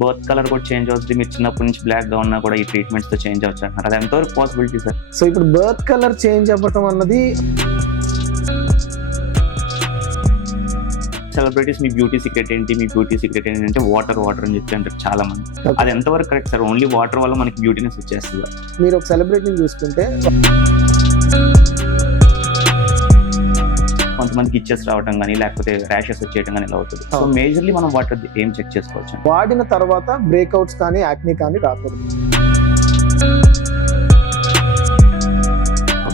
Birth colour కూడా change అవుతుంది. మీరు చిన్నప్పటి నుంచి బ్లాక్ గా ఉన్నా కూడా ఈ ట్రీట్మెంట్స్ తో చేంజ్ అవచ్చు అంటారు. అది ఎంతవరకు పాసిబిలిటీ సార్? సో ఇప్పుడు బర్త్ కలర్ చేంజ్ అవ్వటం అన్నది సెలబ్రిటీస్ మీ బ్యూటీ సీక్రెట్ ఏంటి, మీ బ్యూటీ సీక్రెట్ ఏంటి అంటే వాటర్ అని చెప్పి అంటారు చాలా మంది. అది ఎంతవరకు కరెక్ట్ సార్? ఓన్లీ వాటర్ వల్ల మనకి బ్యూటీనెస్ వచ్చేస్తుంది? మీరు ఒక సెలబ్రిటీని చూసుకుంటే కొంతమందికి ఇచ్చెస్ రావడం కానీ లేకపోతే ర్యాషెస్ వచ్చేయడం కానీ ఇలా అవుతుంది. సో మేజర్లీ మనం వాటర్ ఏం చెక్ చేసుకోవచ్చు? వాడిన తర్వాత బ్రేక్అవుట్స్ కానీ యాక్ని కానీ రాకూడదు.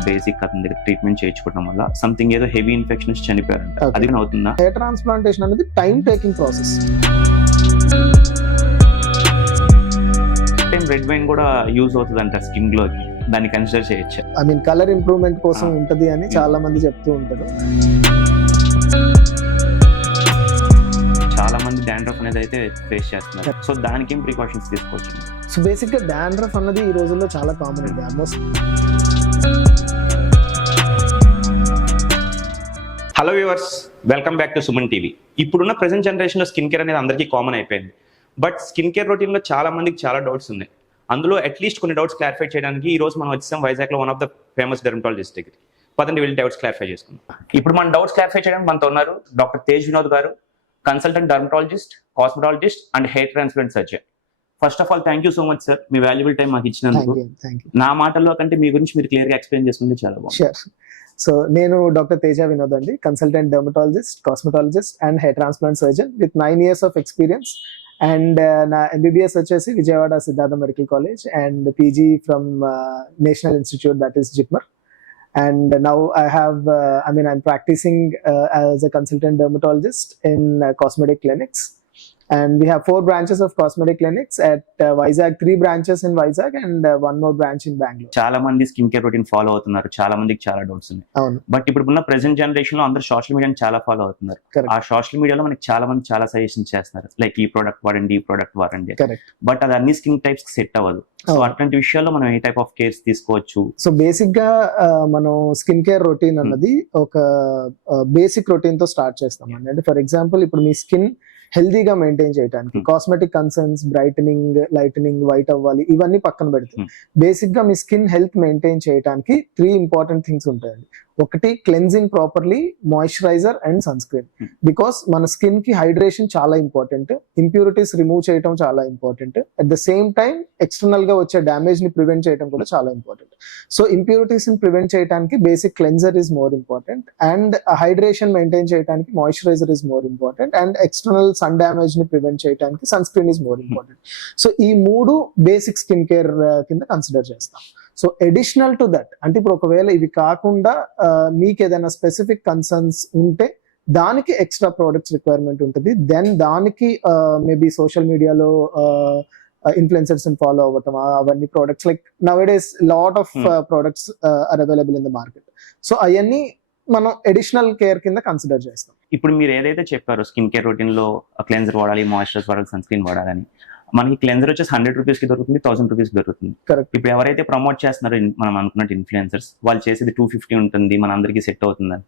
బేసిక్ అతని దగ్గర ట్రీట్మెంట్ చేయించుకోవడం వల్ల సంథింగ్ ఏదో హెవీ ఇన్ఫెక్షన్స్ చనిపోయారంట, అది అవుతుందా? హెయిర్ ట్రాన్స్ప్లాంటేషన్ అనేది time taking process. Red wine కూడా యూజ్ అవుతుంది అంట స్కిన్ గ్లోకి, దాన్ని కన్సిడర్ చేయొచ్చు? ఐ మీన్ కలర్ ఇంప్రూవ్మెంట్ కోసం ఉంటది అని చాలా మంది చెప్తూ ఉంటారు. చాలా మంది డాండ్రఫ్ అనేది అయితే ఫేస్ చేస్తున్నారు. సో దానికి ఏం ప్రికాషన్స్ తీసుకోవచ్చు? సో బేసిక్ గా డాండ్రఫ్ అన్నది ఈ రోజుల్లో చాలా కామన్ అండి. Almost. Hello viewers, welcome back to Suman TV. ఇప్పుడున్న ప్రెసెంట్ జనరేషన్ లో స్కిన్ కేర్ అనేది అందరికీ కామన్ అయిపోయింది. బట్ స్కిన్ కేర్ రొటీన్ లో చాలా మందికి చాలా డౌట్స్ ఉన్నాయి. అందులో అట్లీస్ట్ కొన్ని డౌట్స్ క్లారిఫై చేయడానికి ఈ రోజు మనం వచ్చాం వైజాగ్ లో one of the famous dermatologist దగ్గర. పదండి వీళ్ళ డౌట్స్ క్లారిఫై చేసుకుందాం. ఇప్పుడు మన డౌట్స్ క్లారిఫై చేయడానికి మనతో ఉన్నారు డాక్టర్ తేజ్ వినోద్ గారు, consultant dermatologist, cosmetologist and hair transplant surgeon. First of all thank you so much sir, me valuable time మాకు ఇచ్చినందుకు. నా మాటల్లో కంటే మీ గురించి మీరు క్లియర్ గా ఎక్స్ప్లెయిన్ చేసుకుంటే చాలా బాగుంది. సో నేను డాక్టర్ తేజ వినోద్ అండి, consultant dermatologist, cosmetologist and hair transplant surgeon with 9 years of experience. And నా ఎంబీబీఎస్ వచ్చేసి Vijayawada Siddhartha medical college and PG from national institute, that is JIPMER. And now I'm practicing as a consultant dermatologist in cosmetic clinics. And we have 4 branches of cosmetic clinics at Vizag, 3 branches in Vizag and 1 more branch in Bangalore. చాలా మంది skin care routine follow అవుతున్నారు, చాలా మందికి చాలా doubts ఉన్నాయి. అవును. But ఇప్పుడు ఉన్న ప్రెసెంట్ జనరేషన్ లో అందరూ సోషల్ మీడియాని చాలా ఫాలో అవుతున్నారు. ఆ సోషల్ మీడియాలో మనకి చాలా మంది చాలా సజెషన్స్ చేస్తున్నారు, లైక్ ఈ ప్రోడక్ట్ వాడండి, ఈ ప్రోడక్ట్ వాడండి. బట్ అది అన్ని స్కిన్ టైప్స్ కి సెట్ అవ్వదు. సో అట్లాంటి విషయాల్లో మనం ఏ టైప్ ఆఫ్ కేర్స్ తీసుకోవచ్చు? సో బేసిక్ గా మనం స్కిన్ కేర్ రొటీన్ అన్నది ఒక బేసిక్ రొటీన్ తో స్టార్ట్ చేస్తాం అండి. అంటే ఫర్ ఎగ్జాంపుల్ ఇప్పుడు మీ స్కిన్ హెల్దీగా మెయింటైన్ చేయడానికి cosmetic concerns, brightening, lightening, white అవ్వాలి, ఇవన్నీ పక్కన పెడితే బేసిక్ గా మీ స్కిన్ హెల్త్ మెయింటైన్ చేయడానికి 3 ఇంపార్టెంట్ థింగ్స్ ఉంటాయండి. ఒకటి cleansing properly, moisturiser and sunscreen. Because మన స్కిన్ కి హైడ్రేషన్ చాలా ఇంపార్టెంట్, ఇంప్యూరిటీస్ రిమూవ్ చేయడం చాలా important, at the same time external గా వచ్చే డ్యామేజ్ ని ప్రివెంట్ చేయడం కూడా చాలా ఇంపార్టెంట్. సో ఇంప్యూరిటీస్ ని ప్రివెంట్ చేయడానికి basic cleanser is more important, and hydration maintain చేయడానికి moisturiser is more important, and external sun damage ని ప్రివెంట్ చేయడానికి sunscreen is more important. So ఈ 3 బేసిక్ స్కిన్ కేర్ కింద కన్సిడర్ చేస్తాం. So additional to that, అంటే ఇప్పుడు ఒకవేళ ఇవి కాకుండా మీకు ఏదైనా స్పెసిఫిక్ కన్సర్న్స్ ఉంటే దానికి ఎక్స్ట్రా ప్రోడక్ట్స్ రిక్వైర్మెంట్ ఉంటుంది. దెన్ దానికి మేబీ సోషల్ మీడియాలో ఇన్ఫ్లుయెన్సర్స్ ఫాలో అవ్వటం, అవన్నీ products like nowadays lot of products are available in the market. So అవన్నీ మనం అడిషనల్ కేర్ కింద కన్సిడర్ చేస్తాం. ఇప్పుడు మీరు ఏదైతే చెప్పారో స్కిన్ కేర్ రొటీన్ లో క్లెన్జర్ వాడాలి, మాయిశ్చరైజర్ వాడాలి, సన్ స్క్రీన్ వాడాలని, మనకి క్లెన్జర్ వచ్చేసి 100 rupees కి దొరుకుతుంది, 1000 rupees దొరుకుతుంది. ఇప్పుడు ఎవరైతే ప్రమోట్ చేస్తున్నారో మనం అనుకున్నట్టు ఇన్ఫ్లుయెన్సర్స్, వాళ్ళు చేసేది 250 ఉంటుంది, మన అందరికీ సెట్ అవుతుందని.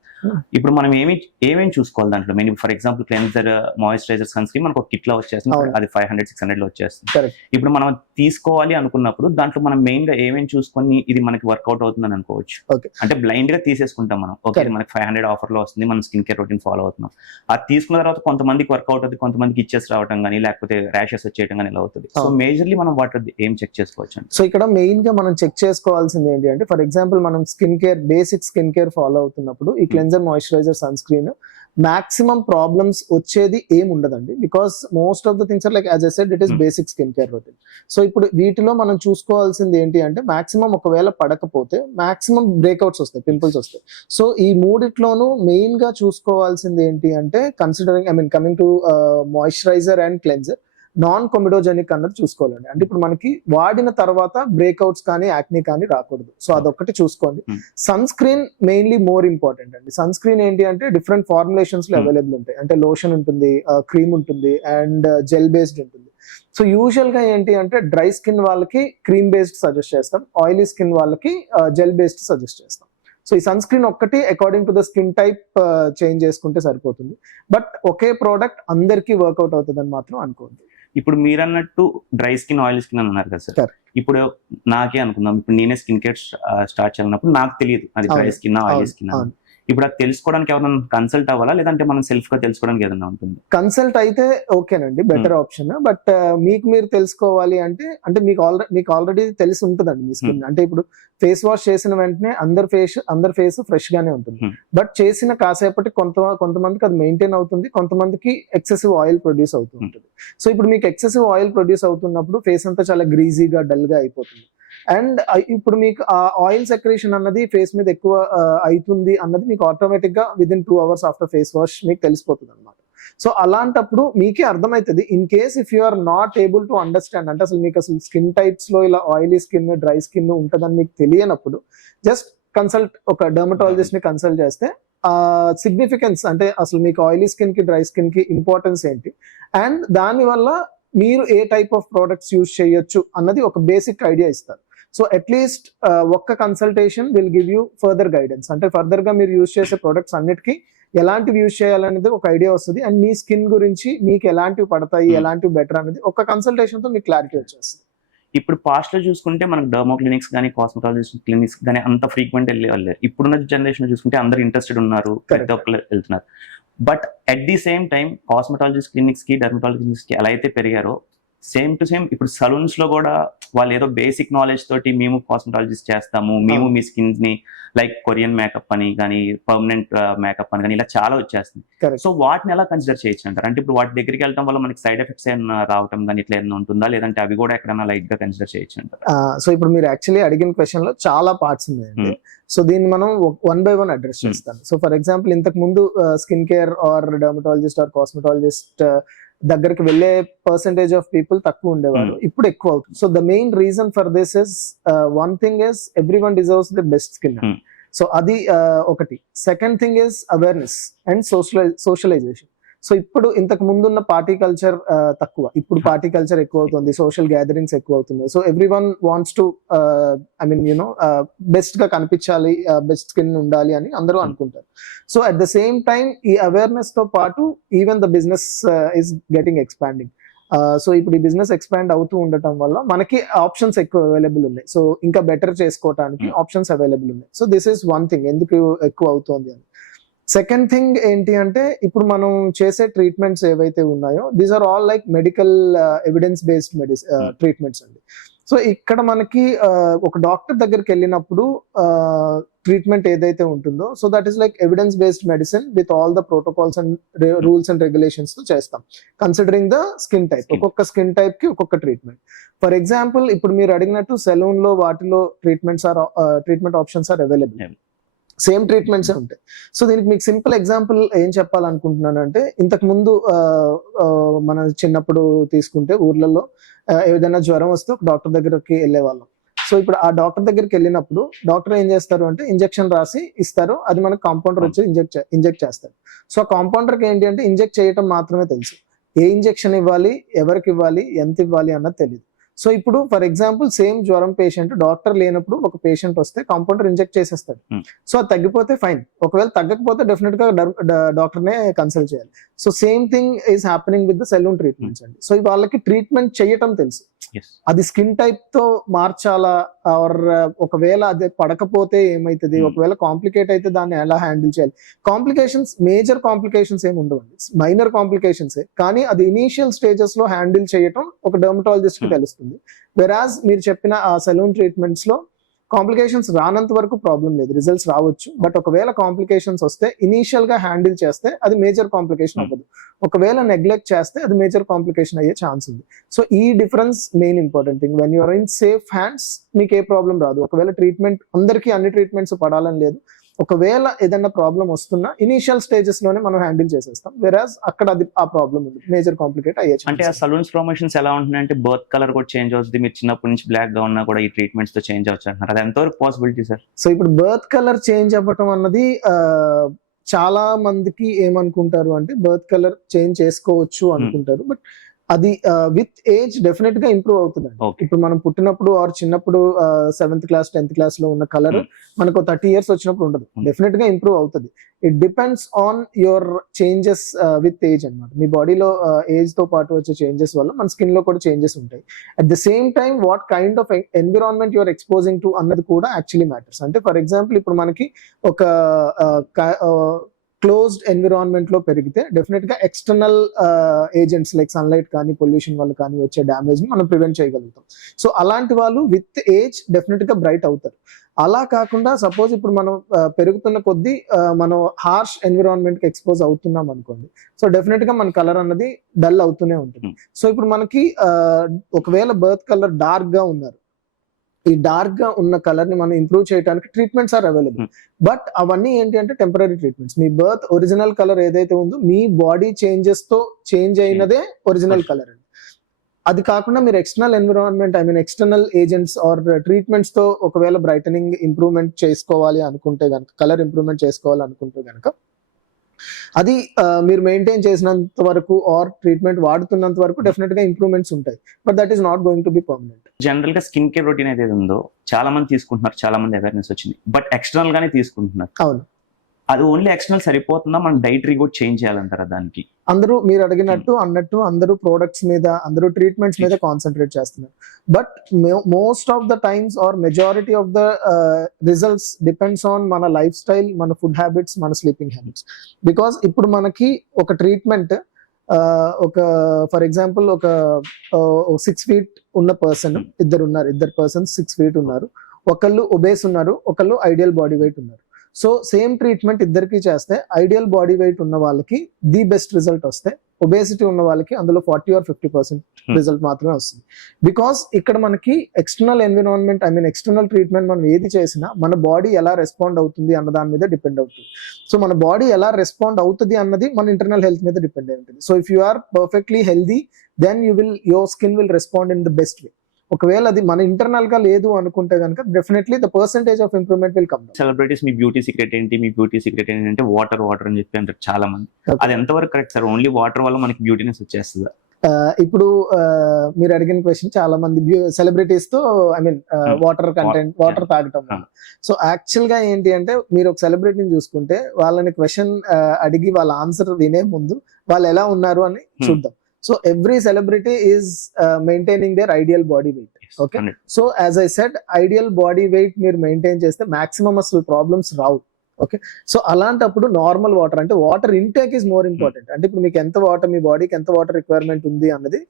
ఇప్పుడు మనం ఏమేమి చూసుకోవాలి దాంట్లో? Main for example cleanser, moisturiser, sun screen మనకు ఒక కిట్ లో వచ్చేస్తుంది, అది 500-600 లో వచ్చేస్తుంది. ఇప్పుడు మనం తీసుకోవాలి అనుకున్నప్పుడు దాంట్లో మనం మెయిన్ గా ఏమేమి చూసుకొని ఇది మనకి వర్కౌట్ అవుతుందని అనుకోవచ్చు? అంటే బ్లైండ్ గా తీసేసుకుంటాం మనం, ఓకే మనకి 500 ఆఫర్ లో వస్తుంది, మనం స్కిన్ కేర్ రొటీన్ ఫాలో అవుతున్నాం. అది తీసుకున్న తర్వాత కొంతమందికి వర్కౌట్ అవుతుంది, కొంతమందికి ఇచ్చెస్ రావడం కానీ లేకపోతే ర్యాషెస్ వచ్చేయడం కానీ అవుతుంది. సో మేజర్లీ మనం వాటర్ ఏం చెక్ చేసుకోవచ్చు? సో ఇక్కడ మెయిన్ గా మనం చెక్ చేసుకోవాల్సింది ఏంటి అంటే, ఫర్ ఎగ్జాంపుల్ మనం skin care, basic skin care follow అవుతున్నప్పుడు ఈ cleanser, moisturiser, sun screen maximum problems వచ్చేది ఏం ఉండదండి. Because most of the things are like as I said, it is basic skin care routine. So ఇప్పుడు వీటిలో మనం చూసుకోవాల్సింది ఏంటి అంటే, మాక్సిమం ఒకవేళ పడకపోతే మాక్సిమం బ్రేక్అవుట్స్ వస్తాయి, పింపుల్స్ వస్తాయి. సో ఈ మూడిట్లోనూ మెయిన్ గా చూసుకోవాల్సింది ఏంటి అంటే, coming to moisturiser and cleanser, non comedogenic అన్నది చూసుకోవాలండి. అంటే ఇప్పుడు మనకి వాడిన తర్వాత బ్రేక్అవుట్స్ కానీ యాక్ని కానీ రాకూడదు. సో అదొకటి చూసుకోండి. Sun screen mainly more important అండి. సన్ స్క్రీన్ ఏంటి అంటే డిఫరెంట్ ఫార్ములేషన్స్ లో అవైలబుల్ ఉంటాయి. అంటే లోషన్ ఉంటుంది, క్రీమ్ ఉంటుంది, అండ్ జెల్ బేస్డ్ ఉంటుంది. సో యూజువల్ గా ఏంటి అంటే డ్రై స్కిన్ వాళ్ళకి క్రీమ్ బేస్డ్ సజెస్ట్ చేస్తాం, ఆయిలీ స్కిన్ వాళ్ళకి జెల్ బేస్డ్ సజెస్ట్ చేస్తాం. సో ఈ సన్ స్క్రీన్ ఒక్కటి according to the skin type change చేసుకుంటే సరిపోతుంది. బట్ ఒకే ప్రోడక్ట్ అందరికీ వర్కౌట్ అవుతుందని మాత్రం అనుకోండి. ఇప్పుడు మీరు అన్నట్టు డ్రై స్కిన్ ఆయిల్ స్కిన్ అన్నారు కదా సార్. Correct. ఇప్పుడు నాకే అనుకుందాం, ఇప్పుడు నేనే స్కిన్ కేర్ స్టార్ట్ చేయాలన్నప్పుడు నాకు తెలియదు అది డ్రై అవును. స్కిన్ ఆయిల్ అవును. స్కిన్. అవును. ఇప్పుడు అది తెలుసుకోవడానికి ఎవరైనా కన్సల్ట్ అవ్వాలా, లేదంటే మనం సెల్ఫ్ గా తెలుసుకోవడానికి ఏదైనా ఉంటుంది? కన్సల్ట్ అయితే ఓకేనండి, బెటర్ ఆప్షన్. బట్ మీకు మీరు తెలుసుకోవాలి అంటే మీకు ఆల్రెడీ తెలిసి ఉంటుందండి మీ స్కిన్. అంటే ఇప్పుడు ఫేస్ వాష్ చేసిన వెంటనే అందరి ఫేస్ ఫ్రెష్ గానే ఉంటుంది. బట్ చేసిన కాసేపటి కొంతమందికి అది మెయింటైన్ అవుతుంది, కొంతమందికి ఎక్సెసివ్ ఆయిల్ ప్రొడ్యూస్ అవుతూ ఉంటుంది. సో ఇప్పుడు మీకు ఎక్సెసివ్ ఆయిల్ ప్రొడ్యూస్ అవుతున్నప్పుడు ఫేస్ అంతా చాలా గ్రీజీగా డల్ గా అయిపోతుంది. అండ్ ఇప్పుడు మీకు ఆ ఆయిల్ సెక్రేషన్ అన్నది ఫేస్ మీద ఎక్కువ అవుతుంది అన్నది మీకు ఆటోమేటిక్ గా within 2 hours after face wash మీకు తెలిసిపోతుంది అనమాట. సో అలాంటప్పుడు మీకే అర్థమవుతుంది. In case if you are not able to understand, అంటే అసలు స్కిన్ టైప్స్ లో ఇలా ఆయిలీ స్కిన్ డ్రై స్కిన్ ఉంటుందని మీకు తెలియనప్పుడు జస్ట్ కన్సల్ట్ ఒక డర్మటాలజిస్ట్ ని కన్సల్ట్ చేస్తే సిగ్నిఫికెన్స్ అంటే అసలు మీకు ఆయిలీ స్కిన్ కి డ్రై స్కిన్ కి ఇంపార్టెన్స్ ఏంటి అండ్ దానివల్ల మీరు ఏ టైప్ ఆఫ్ ప్రోడక్ట్స్ యూజ్ చేయొచ్చు అన్నది ఒక బేసిక్ ఐడియా ఇస్తారు. సో అట్లీస్ట్ ఒక్క consultation will give you further guidance. అంటే ఫర్దర్ గా మీరు యూజ్ చేసే ప్రొడక్ట్స్ అన్నిటికీ ఎలాంటివి యూజ్ చేయాలనేది ఒక ఐడియా వస్తుంది. అండ్ మీ స్కిన్ గురించి మీకు ఎలాంటివి పడతాయి, ఎలాంటివి బెటర్ అనేది ఒక కన్సల్టేషన్ తో మీకు క్లారిటీ వచ్చేస్తుంది. ఇప్పుడు పాస్ట్ లో చూసుకుంటే మనకు డర్మో క్లినిక్స్ కానీ కాస్మెటాలజిస్ట్ క్లినిక్స్ కానీ అంత ఫ్రీక్వెంట్ వెళ్ళేవాళ్ళు. ఇప్పుడున్న జనరేషన్ చూసుకుంటే అందరు ఇంట్రెస్టెడ్ ఉన్నారు, ప్రతి ఒక్కరు వెళ్తున్నారు. But at the same time cosmetologist clinics కి డర్మటాలజిస్ట్ కి ఎలా అయితే పెరిగారో సేమ్ టు సేమ్ ఇప్పుడు సలూన్స్ లో కూడా వాళ్ళు ఏదో బేసిక్ నాలెడ్జ్ తోటి మేము కాస్మెటాలజిస్ట్ చేస్తాము, మేము మీ స్కిన్ ని లైక్ కొరియన్ మేకప్ అని కానీ పర్మనెంట్ మేకప్ అని కానీ ఇలా చాలా వచ్చేస్తుంది. సో వాటిని ఎలా కన్సిడర్ చేయొచ్చు అంటారు? అంటే ఇప్పుడు వాటి దగ్గరికి వెళ్ళడం వల్ల మనకి సైడ్ ఎఫెక్ట్స్ ఏమైనా రావటం కానీ ఇట్లా ఏమైనా ఉంటుందా, లేదంటే అవి కూడా ఎక్కడైనా లైట్ గా కన్సిడర్ చేయొచ్చు అంటారు? సో ఇప్పుడు మీరు యాక్చువల్లీ అడిగిన క్వశ్చన్ లో చాలా పార్ట్స్ ఉన్నాయండి. సో దీన్ని మనం 1 by 1 అడ్రస్ చేస్తాను. సో ఫర్ ఎగ్జాంపుల్ ఇంతకు ముందు skin care or dermatologist or cosmetologist దగ్గరికి వెళ్ళే పర్సెంటేజ్ ఆఫ్ పీపుల్ తక్కువ ఉండేవారు, ఇప్పుడు ఎక్కువ అవుతుంది. So the main reason for this is one thing is everyone deserves the best skin. So అది ఒకటి. Second thing is awareness and socialisation. So ఇప్పుడు ఇంతకు ముందున్న పార్టీ కల్చర్ తక్కువ, ఇప్పుడు పార్టీ కల్చర్ ఎక్కువ అవుతుంది, సోషల్ గ్యాదరింగ్స్ ఎక్కువ అవుతుంది. So every one wants to best గా కనిపించాలి, బెస్ట్ స్కిన్ ఉండాలి అని అందరూ అనుకుంటారు. So at the same time ఈ అవేర్నెస్ తో పాటు even the business is getting expanding. So ఇప్పుడు ఈ బిజినెస్ ఎక్స్పాండ్ అవుతూ ఉండటం వల్ల మనకి ఆప్షన్స్ ఎక్కువ అవైలబుల్ ఉన్నాయి. సో ఇంకా బెటర్ చేసుకోవడానికి ఆప్షన్స్ అవైలబుల్ ఉన్నాయి. So this is one thing ఎందుకు ఎక్కువ అవుతుంది అని. సెకండ్ థింగ్ ఏంటి అంటే ఇప్పుడు మనం చేసే ట్రీట్మెంట్స్ ఏవైతే ఉన్నాయో these are all like medical evidence based treatments అండి. సో ఇక్కడ మనకి ఒక డాక్టర్ దగ్గరికి వెళ్ళినప్పుడు ట్రీట్మెంట్ ఏదైతే ఉంటుందో so that is like evidence based medicine with all the protocols and rules and regulations తో చేస్తాం, కన్సిడరింగ్ ద స్కిన్ టైప్. ఒక్కొక్క స్కిన్ టైప్ కి ఒక్కొక్క ట్రీట్మెంట్. ఫర్ ఎగ్జాంపుల్ ఇప్పుడు మీరు అడిగినట్టు సెలూన్ లో వాటిలో treatment options are available, same treatments ఉంటాయి. సో దీనికి మీకు సింపుల్ ఎగ్జాంపుల్ ఏం చెప్పాలనుకుంటున్నానంటే ఇంతకు ముందు మన చిన్నప్పుడు తీసుకుంటే ఊర్లలో ఏదైనా జ్వరం వస్తే ఒక డాక్టర్ దగ్గరికి వెళ్ళే వాళ్ళం. సో ఇప్పుడు ఆ డాక్టర్ దగ్గరికి వెళ్ళినప్పుడు డాక్టర్ ఏం చేస్తారు అంటే ఇంజెక్షన్ రాసి ఇస్తారు, అది మనకు కాంపౌండర్ వచ్చి ఇంజెక్ట్ చేస్తారు. సో ఆ కాంపౌండర్కి ఏంటి అంటే ఇంజెక్ట్ చేయటం మాత్రమే తెలుసు, ఏ ఇంజెక్షన్ ఇవ్వాలి, ఎవరికి ఇవ్వాలి, ఎంత ఇవ్వాలి అన్నది తెలియదు. సో ఇప్పుడు ఫర్ ఎగ్జాంపుల్ సేమ్ జ్వరం పేషెంట్ డాక్టర్ లేనప్పుడు ఒక పేషెంట్ వస్తే కాంపౌండర్ ఇంజెక్ట్ చేసేస్తాడు. సో అది తగ్గిపోతే ఫైన్, ఒకవేళ తగ్గకపోతే డెఫినెట్ గా డాక్టర్ నే కన్సల్ట్ చేయాలి. So same thing is happening with the salon treatments అండి. సో వాళ్ళకి ట్రీట్మెంట్ చేయటం తెలుసు, అది స్కిన్ టైప్ తో మార్చాలా ఆర్ ఒకవేళ అది పడకపోతే ఏమైతుంది, ఒకవేళ కాంప్లికేట్ అయితే దాన్ని ఎలా హ్యాండిల్ చేయాలి. కాంప్లికేషన్స్ మేజర్ కాంప్లికేషన్స్ ఏమి ఉండవండి, మైనర్ కాంప్లికేషన్స్, కానీ అది ఇనీషియల్ స్టేజెస్ లో హ్యాండిల్ చేయటం ఒక డర్మటాలజిస్ట్ కి తెలుస్తుంది. వెరాజ్ మీరు చెప్పిన ఆ సెలూన్ ట్రీట్మెంట్స్ లో కాంప్లికేషన్స్ రానంత వరకు ప్రాబ్లం లేదు, రిజల్ట్స్ రావచ్చు. బట్ ఒకవేళ కాంప్లికేషన్స్ వస్తే ఇనీషియల్ గా హ్యాండిల్ చేస్తే అది మేజర్ కాంప్లికేషన్ అవ్వదు, ఒకవేళ నెగ్లెక్ట్ చేస్తే అది మేజర్ కాంప్లికేషన్ అయ్యే ఛాన్స్ ఉంది. సో ఈ difference main important thing. When you're in safe hands మీకు ఏ ప్రాబ్లం రాదు. ఒకవేళ ట్రీట్మెంట్ అందరికీ అన్ని ట్రీట్మెంట్స్ పడాలని లేదు, ఒకవేళ ఏదైనా ప్రాబ్లం వస్తున్నా ఇనిషియల్ స్టేజెస్ లోనే మనం హ్యాండిల్ చేసేస్తాం, వెరాజ్ అక్కడ అది ఆ ప్రాబ్లం ఉంది, మేజర్ కాంప్లికేట్ అయ్యే. అంటే ఆ సలూన్స్ ప్రమోషన్స్ ఎలా ఉంటున్నాయంటే బర్త్ కలర్ కూడా చేంజ్ అవుతుంది, మీరు చిన్నప్పటి నుంచి బ్లాక్ గా ఉన్నా కూడా ఈ ట్రీట్మెంట్స్ తో చేంజ్ అవచ్చు అంటున్నారు, అది ఎంతవరకు పాసిబిలిటీ సార్? సో ఇప్పుడు బర్త్ కలర్ చేంజ్ అవ్వటం అన్నది చాలా మందికి ఏమనుకుంటారు అంటే బర్త్ కలర్ చేంజ్ చేసుకోవచ్చు అనుకుంటారు, బట్ అది విత్ ఏజ్ డెఫినెట్ గా ఇంప్రూవ్ అవుతుంది. Okay. ఇప్పుడు మనం పుట్టినప్పుడు ఆర్ చిన్నప్పుడు 7th క్లాస్ 10th క్లాస్ లో ఉన్న కలర్ మనకు 30 years వచ్చినప్పుడు ఉండదు. డెఫినెట్ గా ఇంప్రూవ్ అవుతుంది. It depends on your changes with age అన్నమాట. మీ బాడీలో ఏజ్ తో పాటు వచ్చే చేంజెస్ వల్ల మన స్కిన్ లో కూడా చేంజెస్ ఉంటాయి. At the same time what kind of environment your exposing to అన్నది కూడా యాక్చువల్లీ మ్యాటర్స్. అంటే ఫర్ ఎగ్జాంపుల్ ఇప్పుడు మనకి ఒక క్లోజ్డ్ ఎన్విరాన్మెంట్ లో పెరిగితే డెఫినెట్ గా ఎక్స్టర్నల్ ఏజెంట్స్ లైక్ సన్లైట్ కానీ పొల్యూషన్ వల్ల కానీ వచ్చే డ్యామేజ్ ని మనం ప్రివెంట్ చేయగలుగుతాం. సో అలాంటి వాళ్ళు విత్ ఏజ్ డెఫినెట్ గా బ్రైట్ అవుతారు. అలా కాకుండా సపోజ్ ఇప్పుడు మనం పెరుగుతున్న కొద్దీ మనం హార్ష్ ఎన్విరాన్మెంట్ కి ఎక్స్పోజ్ అవుతున్నాం అనుకోండి, సో డెఫినెట్ గా మన కలర్ అన్నది డల్ అవుతూనే ఉంటుంది. సో ఇప్పుడు మనకి ఒకవేళ బర్త్ కలర్ డార్క్ గా ఉన్నారు, ఈ డార్క్ గా ఉన్న కలర్ ని మనం ఇంప్రూవ్ చేయడానికి ట్రీట్మెంట్స్ ఆర్ అవైలబుల్. బట్ అవన్నీ ఏంటి అంటే టెంపరీ ట్రీట్మెంట్స్. మీ బర్త్ ఒరిజినల్ కలర్ ఏదైతే ఉందో మీ బాడీ చేంజెస్ తో చేంజ్ అయినదే ఒరిజినల్ కలర్ అండి. అది కాకుండా మీరు external environment external agents or treatments తో ఒకవేళ బ్రైటనింగ్ ఇంప్రూవ్మెంట్ చేసుకోవాలి అనుకుంటే గనక, కలర్ ఇంప్రూవ్మెంట్ చేసుకోవాలి అనుకుంటే గనక, అది మీరు మెయింటైన్ చేసినంత వరకు ఆర్ ట్రీట్మెంట్ వాడుతున్నంత వరకు డెఫినెట్ గా ఇంప్రూవ్మెంట్స్ ఉంటాయి. But that is not going to be permanent. General గా స్కిన్ కేర్ రొటీన్ ఏదైతే ఉందో చాలా మంది తీసుకుంటున్నారు, చాలా మంది అవేర్నెస్ వచ్చింది, బట్ ఎక్స్టర్నల్ గానే తీసుకుంటున్నారు. అవును, అది ఓన్లీ ఎక్స్టర్నల్ సరిపోతుందా, మనం డైటరీ కూడా చేంజ్ చేయాలంటారా దానికి? అందరూ మీరు అడిగినట్టు అన్నట్టు అందరూ ప్రోడక్ట్స్ మీద, అందరూ ట్రీట్మెంట్స్ మీద కాన్సన్ట్రేట్ చేస్తున్నారు. But most of the times or majority of the results depends on మన లైఫ్ స్టైల్, మన ఫుడ్ హ్యాబిట్స్, మన స్లీపింగ్ హ్యాబిట్స్. బికాస్ ఇప్పుడు మనకి ఒక ట్రీట్మెంట్ ఒక ఫర్ ఎగ్జాంపుల్ ఒక 6 feet ఉన్న పర్సన్, ఇద్దరు పర్సన్స్ 6 feet ఉన్నారు, ఒకళ్ళు ఒబేస్ ఉన్నారు, ఒకళ్ళు ఐడియల్ బాడీ వెయిట్ ఉన్నారు. సో సేమ్ ట్రీట్మెంట్ ఇద్దరికి చేస్తే ఐడియల్ బాడీ వెయిట్ ఉన్న వాళ్ళకి ది బెస్ట్ రిజల్ట్ వస్తే, ఒబేసిటీ ఉన్న వాళ్ళకి అందులో 40 or 50% రిజల్ట్ మాత్రమే వస్తుంది. బికాస్ ఇక్కడ మనకి ఎక్స్టర్నల్ ఎన్విరాన్మెంట్ ఎక్స్టర్నల్ ట్రీట్మెంట్ మనం ఏది చేసినా మన బాడీ ఎలా రెస్పాండ్ అవుతుంది అన్న దాని మీద డిపెండ్ అవుతుంది. సో మన బాడీ ఎలా రెస్పాండ్ అవుతుంది అన్నది మన ఇంటర్నల్ హెల్త్ మీద డిపెండ్ అయి ఉంటుంది. So if you are perfectly healthy then your skin will respond in the best way. ఒకవేళ అది మన ఇంటర్నల్ గా లేదు అనుకుంటే కనుక definitely the percentage of improvement will come. Celebrities మీ బ్యూటీ సీక్రెట్ ఏంటి, మీ బ్యూటీ సీక్రెట్ ఏంటి అంటే వాటర్ అని చెప్పి అంటారు చాలా మంది. అది ఎంతవరకు కరెక్ట్ సార్? ఓన్లీ వాటర్ వల్ల మనకి బ్యూటీనెస్ వచ్చేస్తుందా? ఇప్పుడు మీరు అడిగిన క్వశ్చన్ చాలా మంది సెలబ్రిటీస్ తో వాటర్ కంటెంట్, వాటర్ తాగటం. సో యాక్చువల్ గా ఏంటి అంటే మీరు ఒక సెలబ్రిటీని చూసుకుంటే వాళ్ళని క్వశ్చన్ అడిగి వాళ్ళ ఆన్సర్ వినే ముందు వాళ్ళు ఎలా ఉన్నారు అని చూద్దాం. So every celebrity is maintaining their ideal body weight. Okay. So as I said, ideal body weight మీరు మెయింటైన్ చేస్తే మాక్సిమం అసలు ప్రాబ్లమ్స్ రావు. ఓకే, సో అలాంటప్పుడు నార్మల్ వాటర్, అంటే water intake is more important. అంటే ఇప్పుడు మీకు ఎంత వాటర్, మీ బాడీకి ఎంత వాటర్ రిక్వైర్మెంట్ ఉంది అన్నది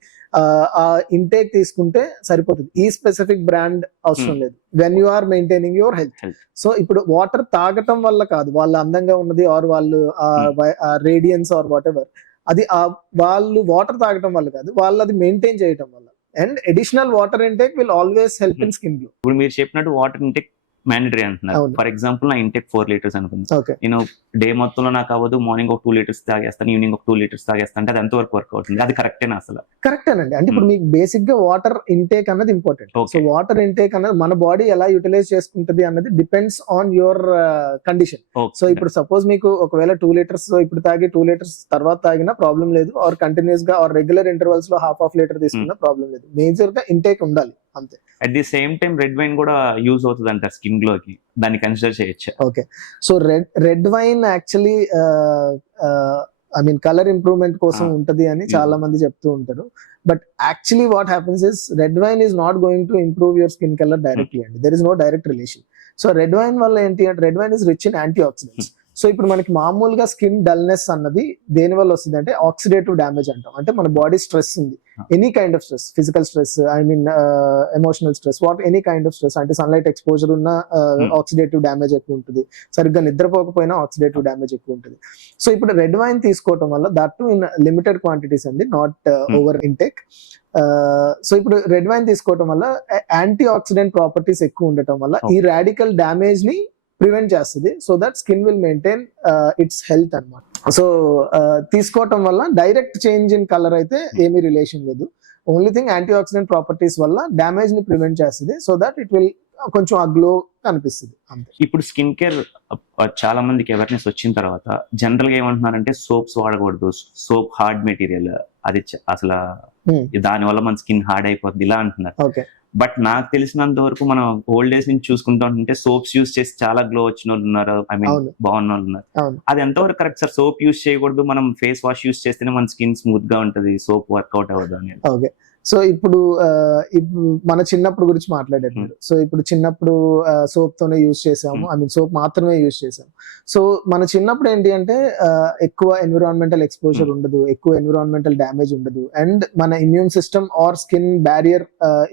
ఆ ఇంటేక్ తీసుకుంటే సరిపోతుంది. ఈ స్పెసిఫిక్ బ్రాండ్ అవసరం లేదు when you are maintaining your health. So ఇప్పుడు వాటర్ తాగటం వల్ల కాదు, వాళ్ళు అందంగా ఉన్నది ఆర్ వాళ్ళు రేడియన్స్ ఆర్ వాట్ ఎవర్, అది వాళ్ళు వాటర్ తాగటం వల్ల కాదు, వాళ్ళు అది మెయింటైన్ చేయటం వల్ల. And additional water intake will always help in skin glow. ఇప్పుడు మీరు చెప్పినట్టు వాటర్ ఇంటేక్ మ్యాండటరీ అంటున్నారు. ఫర్ ఎగ్జాంపుల్ నా ఇంటేక్ 4 liters అనుకుంది, నేను డే మొత్తంలో నాకు అవ్వదు, మార్నింగ్ ఒక 2 liters తాగేస్తాను, ఈవినింగ్ ఒక 2 liters తాగేస్తాను, అంటే అది ఎంతవరకు వర్క్ అవుతుంది? అది కరెక్టేనా అసలు? కరెక్టేనండి. అంటే ఇప్పుడు మీకు బేసిక్ గా వాటర్ ఇంటేక్ అన్నది ఇంపార్టెంట్. సో వాటర్ ఇంటేక్ అన్నది మన బాడీ ఎలా యూటిలైజ్ చేసుకుంటది అన్నది depends on your condition. So ఇప్పుడు సపోజ్ మీకు ఒకవేళ 2 liters ఇప్పుడు తాగి 2 liters తర్వాత తాగినా ప్రాబ్లం లేదు, ఆర్ కంటిన్యూస్ గా ఆర్ రెగ్యులర్ ఇంటర్వల్స్ లో ½ లీటర్ తీసుకున్నా ప్రాబ్లం లేదు. మేజర్ గా ఇంటేక్ ఉండాలి అంతే. At the same time red wine కూడా యూజ్ అవుతుంది అంటారు స్కిన్ గ్లోకి, దాన్ని కన్సిడర్ చేయొచ్చు? Okay, so red wine actually colour improvement కోసం ఉంటది అని చాలా మంది చెప్తూ ఉంటారు. But actually what happens is red wine is not going to improve your skin colour directly అండి. There is no direct relation. So red wine వల్ల ఏంటి అంటే red wine is rich in antioxidants. So ఇప్పుడు మనకి మామూలుగా skin dullness అన్నది దేని వల్ల వస్తుంది అంటే ఆక్సిడేటివ్ డ్యామేజ్ అంటాం. అంటే మన బాడీ స్ట్రెస్ ఉంది, any kind of stress, physical stress, emotional stress, any kind of stress, అంటే సన్లైట్ ఎక్స్పోజర్ ఉన్న ఆక్సిడేటివ్ డ్యామేజ్ ఎక్కువ ఉంటుంది, సరిగ్గా నిద్రపోకపోయినా ఆక్సిడేటివ్ డ్యామేజ్ ఎక్కువ ఉంటుంది. సో ఇప్పుడు రెడ్ వైన్ తీసుకోవటం వల్ల, that to in limited quantities అండి, నాట్ ఓవర్ ఇంటేక్. సో ఇప్పుడు రెడ్ వైన్ తీసుకోవటం వల్ల యాంటీ ఆక్సిడెంట్ ప్రాపర్టీస్ ఎక్కువ ఉండటం వల్ల ఈ రాడికల్ డ్యామేజ్ ని ప్రివెంట్ చేస్తుంది. So that skin will maintain it's health అన్నమాట. సో తీసుకోవటం వల్ల డైరెక్ట్ చేంజ్ ఇన్ కలర్ అయితే ఏమీ రిలేషన్ లేదు. Only thing anti oxidant properties వల్ల డ్యామేజ్ ని ప్రివెంట్ చేస్తుంది. సో దట్ ఇట్ విల్ కొంచెం ఆ గ్లో కనిపిస్తుంది అంతే. ఇప్పుడు స్కిన్ కేర్ చాలా మందికి అవేర్నెస్ వచ్చిన తర్వాత జనరల్ గా ఏమంటున్నారంటే సోప్స్ వాడకూడదు, సోప్ హార్డ్ మెటీరియల్, అది అసలు దాని వల్ల మన స్కిన్ హార్డ్ అయిపోద్ది ఇలా అంటున్నారు. ఓకే. బట్ నాకు తెలిసినంత వరకు మనం ఓల్డ్ డేస్ నుంచి చూసుకుంటా ఉంటే సోప్స్ యూస్ చేసి చాలా గ్లో వచ్చిన వాళ్ళు ఉన్నారు, ఐ మీన్ బాగున్న వాళ్ళు ఉన్నారు. అది ఎంతవరకు కరెక్ట్ సార్? సోప్ యూస్ చేయకూడదు, మనం ఫేస్ వాష్ యూస్ చేస్తేనే మన స్కిన్ స్మూత్ గా ఉంటది, సోప్ వర్కౌట్ అవ్వదు అనేది. ఓకే. సో ఇప్పుడు మన చిన్నప్పుడు గురించి మాట్లాడారు మీరు. సో ఇప్పుడు చిన్నప్పుడు సోప్ తోనే యూజ్ చేసాము, ఐ మీన్ సోప్ మాత్రమే యూజ్ చేసాము. సో మన చిన్నప్పుడు ఏంటి అంటే ఎక్కువ ఎన్విరాన్మెంటల్ ఎక్స్పోజర్ ఉండదు, ఎక్కువ ఎన్విరాన్మెంటల్ డ్యామేజ్ ఉండదు, అండ్ మన immune system are skin barrier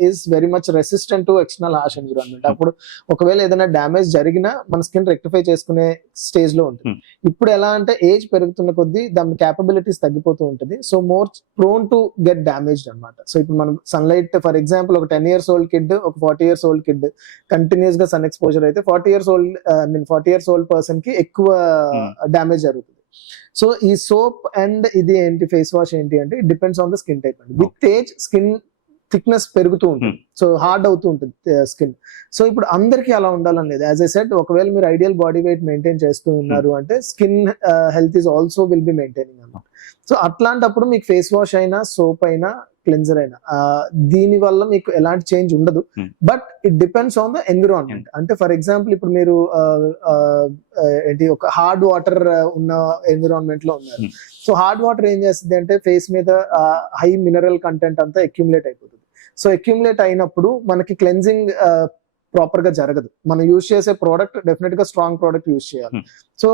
is very much resistant to external harsh environment. అప్పుడు ఒకవేళ ఏదైనా డ్యామేజ్ జరిగినా మన స్కిన్ రెక్టిఫై చేసుకునే స్టేజ్ లో ఉంటుంది. ఇప్పుడు ఎలా అంటే ఏజ్ పెరుగుతున్న కొద్దీ దాని క్యాపబిలిటీస్ తగ్గిపోతూ ఉంటుంది, so more prone to get damaged అనమాట. సో ఇప్పుడు మనం సన్లైట్ ఫర్ ఎగ్జాంపుల్ ఒక 10 years old కిడ్, ఒక 40 years old కిడ్ కంటిన్యూస్ గా సన్ ఎక్స్పోజర్ అయితే 40 years old పర్సన్ కి ఎక్కువ డ్యామేజ్ జరుగుతుంది. సో ఈ సోప్ అండ్ ఇది ఏంటి ఫేస్ వాష్ ఏంటి అంటే it depends on the skin type అండి. విత్ ఏజ్ స్కిన్ థిక్నెస్ పెరుగుతూ ఉంటుంది, సో హార్డ్ అవుతూ ఉంటుంది స్కిన్. సో ఇప్పుడు అందరికీ అలా ఉండాలని లేదు. యాజ్ ఐ సెడ్, ఒకవేళ మీరు ఐడియల్ బాడీ వెయిట్ మెయింటైన్ చేస్తూ ఉన్నారు అంటే skin health is also will be maintaining అన్నమాట. సో అట్లాంటప్పుడు మీకు ఫేస్ వాష్ అయినా సోప్ అయినా క్లెన్జర్ అయినా దీని వల్ల మీకు ఎలాంటి చేంజ్ ఉండదు. But it depends on the environment. అంటే ఫర్ ఎగ్జాంపుల్ ఇప్పుడు మీరు ఏంటి ఒక హార్డ్ వాటర్ ఉన్న ఎన్విరాన్మెంట్ లో ఉన్నారు. సో హార్డ్ వాటర్ ఏం చేస్తుంది అంటే ఫేస్ మీద హై మినరల్ కంటెంట్ అంతా అక్యుములేట్ అయిపోతుంది. సో అక్యుములేట్ అయినప్పుడు మనకి క్లెన్జింగ్ ప్రాపర్ గా జరగదు. మనం యూజ్ చేసే ప్రోడక్ట్ డెఫినెట్ గా స్ట్రాంగ్ ప్రోడక్ట్ యూజ్ చేయాలి. సో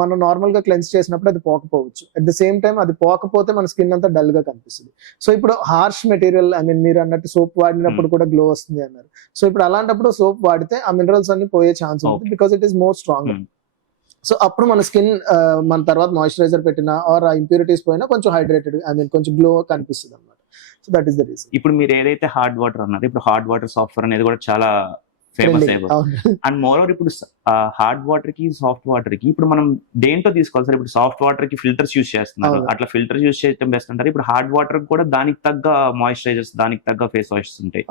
మనం నార్మల్ గా క్లెన్స్ చేసినప్పుడు అది పోకపోవచ్చు, అట్ ద సేమ్ టైం అది పోకపోతే మన స్కిన్ అంతా డల్ గా కనిపిస్తుంది. సో ఇప్పుడు హార్ష్ మెటీరియల్, ఐ మీన్ మీరు అన్నట్టు సోప్ వాడినప్పుడు కూడా గ్లో వస్తుంది అన్నారు. సో ఇప్పుడు అలాంటప్పుడు సోప్ వాడితే ఆ మినరల్స్ అన్ని పోయే ఛాన్స్ ఉంటుంది, because it is more strong. So అప్పుడు మన స్కిన్ మన తర్వాత మాయిశ్చరైజర్ పెట్టినా ఆర్ ఆ ఇంప్యూరిటీస్ పోయినా కొంచెం హైడ్రేటెడ్, ఐ మీన్ కొంచెం గ్లో కనిపిస్తుంది అన్నమాట. So that is the reason. ఇప్పుడు మీరు ఏదైతే హార్డ్ వాటర్ అన్నారు, ఇప్పుడు హార్డ్ వాటర్ సాఫ్ట్వేర్ అనేది కూడా చాలా ఫేమస్ అయిపోతుంది. అండ్ మోర్ ఓవర్ ఇప్పుడు హార్డ్ వాటర్ కి సాఫ్ట్ వాటర్ కి ఇప్పుడు మనం దేంట్లో తీసుకోవాలి సార్? ఇప్పుడు సాఫ్ట్ వాటర్ కి ఫిల్టర్స్ యూస్ చేస్తున్నారు, అట్లా ఫిల్టర్స్ యూస్ చేయడం బెస్ట్ అంటారు. ఇప్పుడు హార్డ్ వాటర్ కూడా దానికి తగ్గ మాయిశ్చరైజర్స్, దానికి తగ్గ ఫేస్ వాషెస్ ఉంటాయి.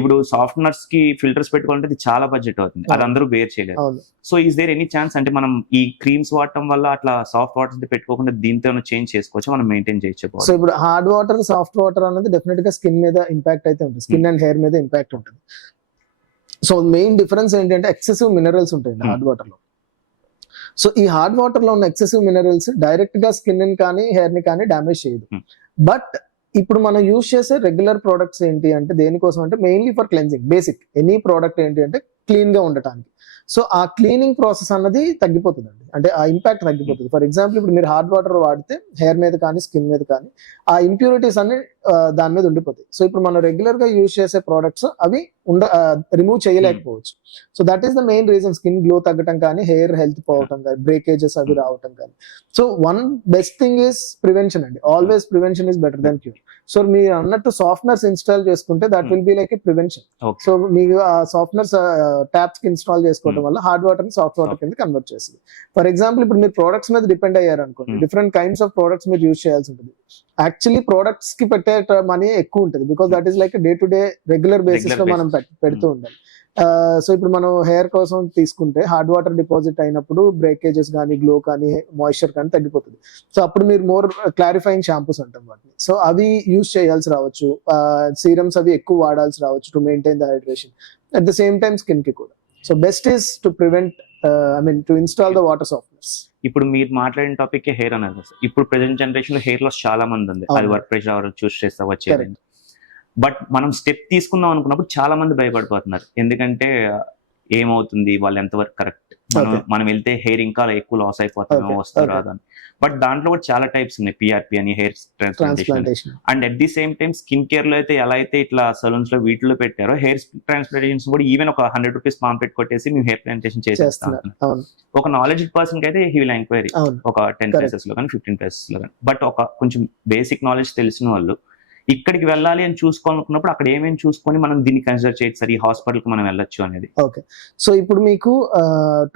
ఇప్పుడు సాఫ్ట్నర్స్ కి ఫిల్టర్స్ పెట్టుకోవాలంటే అది చాలా బడ్జెట్ అవుతుంది, అది అందరూ బేర్ చేయలేరు. So is there any chance అంటే మనం ఈ క్రీమ్స్ వాడటం వల్ల అట్లా సాఫ్ట్ వాటర్ పెట్టుకోకుండా దీంతో చేంజ్ చేసుకోవచ్చు, మనం మెయింటైన్ చేయొచ్చు? సో ఇప్పుడు హార్డ్ వాటర్ సాఫ్ట్ వాటర్ అనేది డెఫినెట్ గా స్కిన్ మీద ఇంపాక్ట్ అయితే ఉంటుంది, స్కిన్ అండ్ హెయిర్ మీద ఇంపాక్ట్ ఉంటుంది. సో మెయిన్ డిఫరెన్స్ ఏంటంటే ఎక్సెసివ్ మినరల్స్ ఉంటాయి హార్డ్ వాటర్ లో. సో ఈ హార్డ్ వాటర్ లో ఉన్న ఎక్సెసివ్ మినరల్స్ డైరెక్ట్ గా స్కిన్ ని కానీ హెయిర్ ని కానీ డ్యామేజ్ చేయదు. బట్ ఇప్పుడు మనం యూజ్ చేసే రెగ్యులర్ ప్రోడక్ట్స్ ఏంటి అంటే దేనికోసం అంటే mainly for cleansing. Basic any product ఏంటి అంటే క్లీన్ గా ఉండటానికి. సో ఆ క్లీనింగ్ ప్రాసెస్ అన్నది తగ్గిపోతుందండి, అంటే ఆ ఇంపాక్ట్ తగ్గిపోతుంది. ఫర్ ఎగ్జాంపుల్ ఇప్పుడు మీరు హార్డ్ వాటర్ వాడితే హెయిర్ మీద కానీ స్కిన్ మీద కానీ ఆ ఇంప్యూరిటీస్ అన్ని దాని మీద ఉండిపోతాయి. సో ఇప్పుడు మనం రెగ్యులర్ గా యూజ్ చేసే ప్రోడక్ట్స్ అవి రిమూవ్ చేయలేకపోవచ్చు. So that is the main reason skin glow తగ్గటం కానీ హెయిర్ హెల్త్ పోవటం కానీ బ్రేకేజెస్ అవి రావటం కానీ. So one best thing is prevention అండి. Always prevention is better than cure. So మీరు అన్నట్టు సాఫ్ట్నర్స్ ఇన్స్టాల్ చేసుకుంటే that will be like a prevention. So మీకు ఆ సాఫ్ట్నర్స్ ట్యాప్స్ కి ఇన్స్టాల్ చేసుకోవడం వల్ల హార్డ్ వాటర్ ని సాఫ్ట్ వాటర్ కింద కన్వర్ట్ చేస్తుంది. ఫర్ ఎగ్జాంపుల్ ఇప్పుడు మీరు ప్రొడక్ట్స్ మీద డిపెండ్ అయ్యారు అనుకోండి, డిఫరెంట్ కైండ్స్ ఆఫ్ ప్రొడక్ట్స్ మీరు యూజ్ చేయాల్సి ఉంటుంది. యాక్చువల్లీ ప్రొడక్ట్స్ కి పెట్టే మనీ ఎక్కువ ఉంటుంది, because that is like day to day regular basis లో మనం పెడుతూ ఉండాలి. సో ఇప్పుడు మనం హెయిర్ కోసం తీసుకుంటే హార్డ్ వాటర్ డిపాజిట్ అయినప్పుడు బ్రేకేజెస్ కానీ గ్లో కానీ మాయిశ్చర్ కానీ తగ్గిపోతుంది. సో అప్పుడు మీరు మోర్ క్లారిఫైయింగ్ షాంపూస్ అంటాం వాటిని. సో అవి యూజ్ చేయాల్సి రావచ్చు, సీరమ్స్ అవి ఎక్కువ వాడాల్సి రావచ్చు to maintain the hydration. At the same time skin కి కూడా. So best is to prevent, I mean to install the water softeners. ఇప్పుడు మీరు మాట్లాడిన టాపిక్ హెయిర్ అనేది. ఇప్పుడు ప్రెసెంట్ జనరేషన్ లో హెయిర్ లాస్ చాలా మంది ఉంది, అది వర్క్ ప్రెషర్ చూస్ చేస్తా వచ్చేది. బట్ మనం స్టెప్ తీసుకుందాం అనుకున్నప్పుడు చాలా మంది భయపడిపోతున్నారు, ఎందుకంటే ఏమవుతుంది, వాళ్ళు ఎంతవరకు కరెక్ట్, మనం వెళ్తే హెయిర్ ఇంకా ఎక్కువ లాస్ అయిపోతామో వస్తారు రాదని. బట్ దాంట్లో కూడా చాలా టైప్స్ ఉన్నాయి, పిఆర్పి అని, hair transplantation. And at the same time skin care లో అయితే ఎలా అయితే ఇట్లా సలూన్స్ లో వీటిలో పెట్టారో హెయిర్ ట్రాన్స్ప్లాంటేషన్ కూడా ఈవెన్ ఒక 100 రూపీస్ పాంప్లెట్ కొట్టేసి మేము హెయిర్ ప్లాంటేషన్ చేసేస్తాం. ఒక నాలెడ్జ్ పర్సన్ కి అయితే హీ విల్ ఎంక్వైరీ ఒక 10 ప్లేసెస్ లో కానీ 15 ప్లేసెస్ లో కానీ. బట్ ఒక కొంచెం బేసిక్ నాలెడ్జ్ తెలిసిన వాళ్ళు ఇక్కడికి వెళ్ళాలి అని చూసుకోవాలనుకున్నప్పుడు అక్కడ ఏమేమి చూసుకొని మనం దీన్ని కన్సిడర్ చేయొచ్చు సార్, ఈ హాస్పిటల్ కి మనం వెళ్ళొచ్చు అనేది. ఓకే. సో ఇప్పుడు మీకు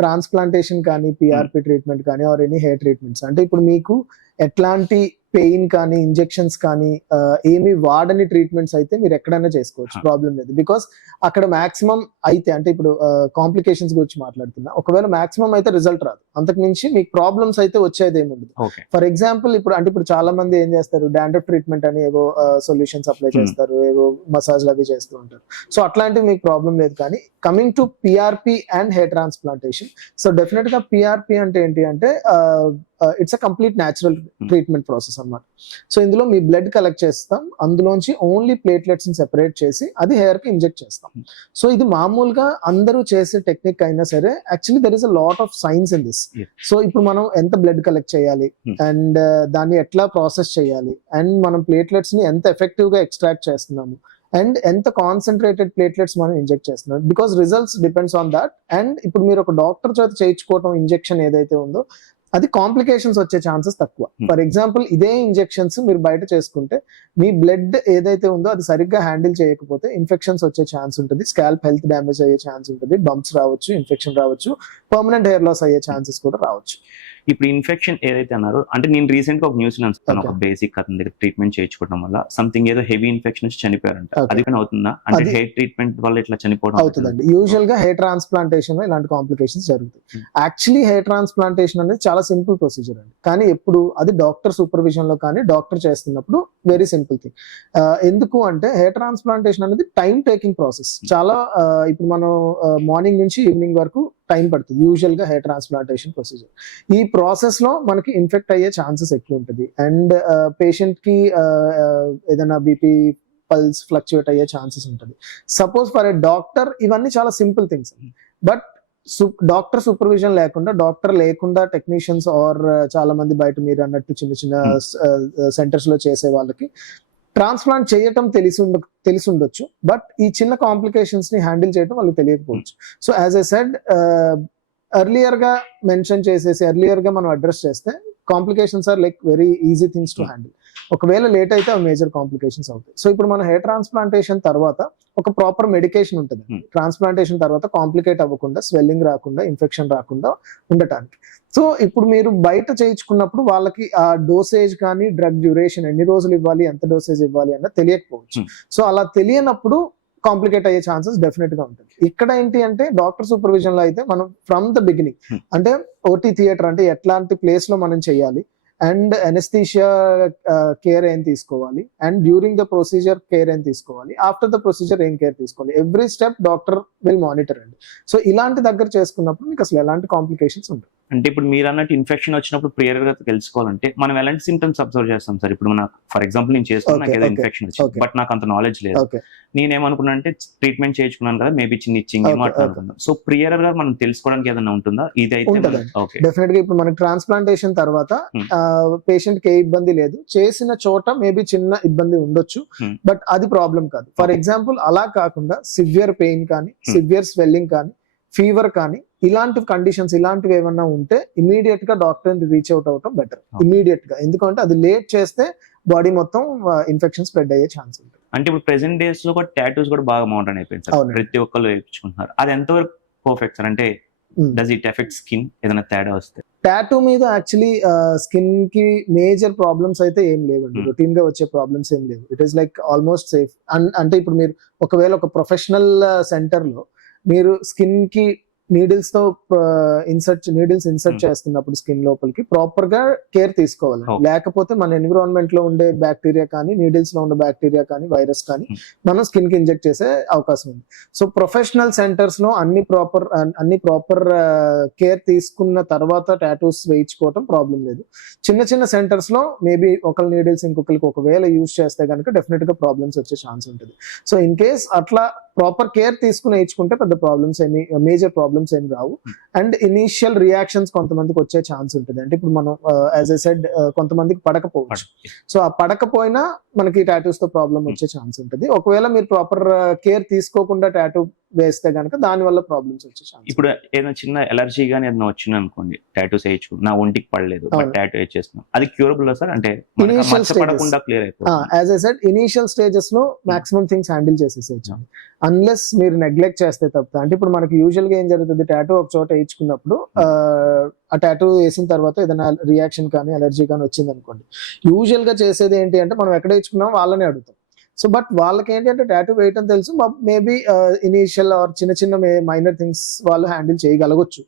ట్రాన్స్ప్లాంటేషన్ కానీ పిఆర్పి ట్రీట్మెంట్ కానీ ఆర్ ఎనీ హెయిర్ ట్రీట్మెంట్స్ అంటే ఇప్పుడు మీకు ఎట్లాంటి పెయిన్ కానీ ఇంజెక్షన్స్ కానీ ఏమి వాడని ట్రీట్మెంట్స్ అయితే మీరు ఎక్కడైనా చేసుకోవచ్చు, ప్రాబ్లం లేదు. బికాస్ అక్కడ మాక్సిమం అయితే అంటే ఇప్పుడు కాంప్లికేషన్స్ గురించి మాట్లాడుతున్నా, ఒకవేళ మాక్సిమం అయితే రిజల్ట్ రాదు, అంతకు మించి మీకు ప్రాబ్లమ్స్ అయితే వచ్చేది ఏమి ఉండదు. ఫర్ ఎగ్జాంపుల్ ఇప్పుడు చాలా మంది ఏం చేస్తారు, డాండ్రఫ్ ట్రీట్మెంట్ అని ఏవో సొల్యూషన్స్ అప్లై చేస్తారు, ఏవో మసాజ్లు అవి చేస్తూ ఉంటారు. సో అట్లాంటివి మీకు ప్రాబ్లం లేదు. కానీ coming to PRP and hair transplantation, so definite గా పిఆర్పి అంటే ఏంటి అంటే it's a complete natural treatment process అన్నమాట. సో ఇందులో మీ బ్లడ్ కలెక్ట్ చేస్తాం, అందులోంచి ఓన్లీ ప్లేట్లెట్స్ ని సెపరేట్ చేసి అది హెయిర్ కి ఇంజెక్ట్ చేస్తాం. సో ఇది మామూలుగా అందరూ చేసే టెక్నిక్ అయినా సరే, actually there is a lot of science in this. So ఇప్పుడు మనం ఎంత బ్లడ్ కలెక్ట్ చేయాలి అండ్ దాన్ని ఎట్లా ప్రాసెస్ చేయాలి అండ్ మనం ప్లేట్లెట్స్ ని ఎంత ఎఫెక్టివ్ గా ఎక్స్ట్రాక్ట్ చేస్తున్నాము అండ్ ఎంత కాన్సన్ట్రేటెడ్ ప్లేట్లెట్స్ మనం ఇంజెక్ట్ చేస్తున్నాం, because results depends on that. And ఇప్పుడు మీరు ఒక డాక్టర్ చేత చేయించుకోవడం ఇంజెక్షన్ ఏదైతే ఉందో అది కాంప్లికేషన్స్ వచ్చే ఛాన్సెస్ తక్కువ. ఫర్ ఎగ్జాంపుల్ ఇదే ఇంజెక్షన్స్ మీరు బయట చేసుకుంటే మీ బ్లడ్ ఏదైతే ఉందో అది సరిగ్గా హ్యాండిల్ చేయకపోతే ఇన్ఫెక్షన్స్ వచ్చే ఛాన్స్ ఉంటుంది, స్కాల్ప్ హెల్త్ డ్యామేజ్ అయ్యే ఛాన్స్ ఉంటుంది, బంప్స్ రావచ్చు, ఇన్ఫెక్షన్ రావచ్చు, పర్మనెంట్ హెయిర్ లాస్ అయ్యే ఛాన్సెస్ కూడా రావచ్చు. ఇప్పుడు ఇన్ఫెక్షన్ ఏదైతే అన్నారో, అంటే నేను రీసెంట్ గా ఒక న్యూస్ అనుకున్నాను, ఒక బేసిక్ అతని దగ్గర ట్రీట్మెంట్ చేయించుకోవడం వల్ల సంథింగ్ ఏదో హెవీ ఇన్ఫెక్షన్ వచ్చి చనిపోయారంట. అది కానీ అవుతుందా? అంటే హెయిర్ ట్రీట్మెంట్ వల్ల ఇట్లా చనిపోవడం అవుతుందండి. యూజువల్ గా హెయిర్ ట్రాన్స్ప్లాంటేషన్ లో ఇలాంటి కాంప్లికేషన్స్ జరుగుతాయి. యాక్చువల్లీ హెయిర్ ట్రాన్స్ప్లాంటేషన్ అనేది చాలా సింపుల్ ప్రొసీజర్ అండి, కానీ ఎప్పుడు అది డాక్టర్ సూపర్విజన్ లో కానీ డాక్టర్ చేస్తున్నప్పుడు వెరీ సింపుల్ థింగ్. ఎందుకు అంటే హెయిర్ ట్రాన్స్ప్లాంటేషన్ అనేది టైం టేకింగ్ ప్రాసెస్. చాలా ఇప్పుడు మనం మార్నింగ్ నుంచి ఈవినింగ్ వరకు టైం పడుతుంది యూజువల్ గా హెయిర్ ట్రాన్స్ప్లాంటేషన్ ప్రొసీజర్. ఈ ప్రాసెస్ లో మనకి ఇన్ఫెక్ట్ అయ్యే ఛాన్సెస్ ఎక్కువ ఉంటుంది అండ్ పేషెంట్ కి ఏదైనా బీపీ పల్స్ ఫ్లక్చుయేట్ అయ్యే ఛాన్సెస్ ఉంటుంది. సపోజ్ ఫర్ ఏ డాక్టర్ ఇవన్నీ చాలా simple things, but doctor supervision లేకుండా, డాక్టర్ లేకుండా టెక్నీషియన్స్ ఆర్ చాలా మంది బయట మీరు అన్నట్టు చిన్న చిన్న సెంటర్స్ లో చేసే వాళ్ళకి ట్రాన్స్ప్లాంట్ చేయటం తెలిసి ఉండొచ్చు, బట్ ఈ చిన్న కాంప్లికేషన్స్ ని హ్యాండిల్ చేయడం వాళ్ళకి తెలియకపోవచ్చు. So as I said, earlier గా మెన్షన్ చేసేసి ఎర్లియర్ గా మనం అడ్రస్ చేస్తే complications are like very easy things to handle. ఒకవేళ లేట్ అయితే అవి మేజర్ కాంప్లికేషన్స్ అవుతాయి. సో ఇప్పుడు మన హెయిర్ ట్రాన్స్ప్లాంటేషన్ తర్వాత ఒక ప్రాపర్ మెడికేషన్ ఉంటుంది ట్రాన్స్ప్లాంటేషన్ తర్వాత కాంప్లికేట్ అవ్వకుండా, స్వెల్లింగ్ రాకుండా, ఇన్ఫెక్షన్ రాకుండా ఉండటానికి. సో ఇప్పుడు మీరు బయట చేయించుకున్నప్పుడు వాళ్ళకి ఆ డోసేజ్ కానీ డ్రగ్ డ్యూరేషన్ ఎన్ని రోజులు ఇవ్వాలి, ఎంత డోసేజ్ ఇవ్వాలి అన్న తెలియకపోవచ్చు. సో అలా తెలియనప్పుడు కాంప్లికేట్ అయ్యే ఛాన్సెస్ డెఫినెట్ గా ఉంటుంది. ఇక్కడ ఏంటి అంటే డాక్టర్ సూపర్విజన్ లో అయితే మనం ఫ్రమ్ ద బిగినింగ్, అంటే ఓటీ థియేటర్ అంటే ఎట్లాంటి ప్లేస్ లో మనం చేయాలి అండ్ ఎనస్థీషియా కేర్ ఏం తీసుకోవాలి and during the procedure care ఏం తీసుకోవాలి, ఆఫ్టర్ ద ప్రొసీజర్ ఏం కేర్ తీసుకోవాలి, every step doctor will monitor అండి. సో ఇలాంటి దగ్గర చేసుకున్నప్పుడు మీకు అసలు ఎలాంటి కాంప్లికేషన్స్ ఉంటాయి. అంటే ఇప్పుడు మీరు అన్నట్టు ఇన్ఫెక్షన్ వచ్చినప్పుడు ప్రియర్ గా తెలుసుకోవాలంటే మనం ఎలాంటి సింటమ్స్ అబ్జర్వ్ చేస్తాం సార్? ఇప్పుడు నాకు ఫర్ ఎగ్జాంపుల్ నేను చేసుకున్నా, నాకు ఏదో ఇన్ఫెక్షన్ వచ్చింది, బట్ నాకు అంత నాలెడ్జ్ లేదు. నేనేమనుకున్నా అంటే ట్రీట్మెంట్ చేయించుకున్నాను కదా, మేబీ చిన్న ఇచ్చింగ్ ఏమో అట్లా అనుకున్నాను. సో ప్రియర్ గా మనం తెలుసుకోవడానికి ఏదైనా ఉంటుందా? ఇది అయితే డెఫినెట్ గా ఇప్పుడు మనకి ట్రాన్స్ప్లాంటేషన్ తర్వాత పేషెంట్ కి ఏ ఇబ్బంది లేదు, చేసిన చోట మేబీ చిన్న ఇబ్బంది ఉండొచ్చు, బట్ అది ప్రాబ్లం కాదు. ఫర్ ఎగ్జాంపుల్ అలా కాకుండా సివియర్ పెయిన్ కానీ, సివియర్ స్వెల్లింగ్ కానీ, ఫీవర్ కానీ, ఇలాంటి కండిషన్స్ ఇలాంటివి ఏమన్నా ఉంటే ఇమీడియట్ గా డాక్టర్ రీచ్ అవుట్ అవటం బెటర్ ఇమీడియట్ గా. ఎందుకంటే అది లేట్ చేస్తే బాడీ మొత్తం ఇన్ఫెక్షన్ స్ప్రెడ్ అయ్యే ఛాన్స్ ఉంటుంది. అంటే ఇప్పుడు ప్రెసెంట్ డేస్ లో టాటూస్ కూడా బాగా మౌంటైన్ అయిపోయింది సార్, ప్రతి ఒక్కరు వేయించుకుంటున్నారు. అది ఎంతవరకు పర్ఫెక్ట్ సార్? అంటే డస్ ఇట్ ఎఫెక్ట్ స్కిన్? ఏదైనా తేడా వస్తే టాటూ మీద యాక్చువల్లీ స్కిన్ కి మేజర్ ప్రాబ్లమ్స్ అయితే ఏం లేవండి, రొటీన్ గా వచ్చే ప్రాబ్లమ్స్ ఏం లేవు. It is like almost safe. అంటే ఇప్పుడు మీరు ఒకవేళ ఒక ప్రొఫెషనల్ సెంటర్ లో మీరు స్కిన్ కి నీడిల్స్ ఇన్సర్ట్ చేస్తున్నప్పుడు స్కిన్ లోపలికి ప్రాపర్ గా కేర్ తీసుకోవాలి. లేకపోతే మన ఎన్విరాన్మెంట్ లో ఉండే బ్యాక్టీరియా కానీ, నీడిల్స్ లో ఉండే బ్యాక్టీరియా కానీ, వైరస్ కానీ మనం స్కిన్ కి ఇంజెక్ట్ చేసే అవకాశం ఉంది. సో ప్రొఫెషనల్ సెంటర్స్ లో అన్ని ప్రాపర్ కేర్ తీసుకున్న తర్వాత టాటూస్ వేయించుకోవటం ప్రాబ్లం లేదు. చిన్న చిన్న సెంటర్స్ లో మేబీ ఒకరి నీడిల్స్ ఇంకొకరికి ఒకవేళ యూజ్ చేస్తే కనుక డెఫినెట్ గా ప్రాబ్లమ్స్ వచ్చే ఛాన్స్ ఉంటుంది. సో ఇన్ కేస్ అట్లా ప్రాపర్ కేర్ తీసుకుని వేయించుకుంటే పెద్ద మేజర్ ప్రాబ్లమ్స్ ఏమి రావు. అండ్ ఇనీషియల్ రియాక్షన్స్ కొంతమందికి వచ్చే ఛాన్స్ ఉంటుంది. అంటే ఇప్పుడు మనం యాజ్ ఐ సెడ్ కొంతమందికి పడకపోవచ్చు. సో ఆ పడకపోయినా మనకి టాటూస్ తో ప్రాబ్లం వచ్చే ఛాన్స్ ఉంటుంది. ఒకవేళ మీరు ప్రాపర్ కేర్ తీసుకోకుండా టాటూ వేస్తే కనుక దాని వల్ల ప్రాబ్లమ్స్ వచ్చే ఛాన్స్. ఇప్పుడు ఏదైనా చిన్న ఎలర్జీ గానీ ఏదైనా వచ్చింది అనుకోండి, టాటూస్ వేయించుకుని నా ఒంటికి పడలేదు, బట్ టాటూ వేసేస్తున్నాం, అది క్యూరబుల్ సార్? అంటే Initial పడకుండా క్లియర్ అయిపోతుంది. As I said initial stages లో మాక్సిమం థింగ్స్ హ్యాండిల్ చేసేసేయచ్చు, అన్లెస్ మీరు నెగ్లెక్ట్ చేస్తే తప్ప. అంటే ఇప్పుడు మనకి యూజువల్ గా ఏం జరుగుతుంది, టాటూ ఒక చోట వేయించుకున్నప్పుడు ఆ టాటూ వేసిన తర్వాత ఏదైనా రియాక్షన్ కానీ అలర్జీ కానీ వచ్చింది అనుకోండి, యూజువల్ గా చేసేది ఏంటి అంటే మనం ఎక్కడ వేయించుకున్నాం వాళ్ళనే అడుగుతాం. సో బట్ వాళ్ళకి ఏంటి అంటే టాటూ వేయటం తెలుసు, మేబీ ఇనీషియల్ ఆర్ చిన్న చిన్న మైనర్ థింగ్స్ వాళ్ళు హ్యాండిల్ చేయగలగొచ్చు.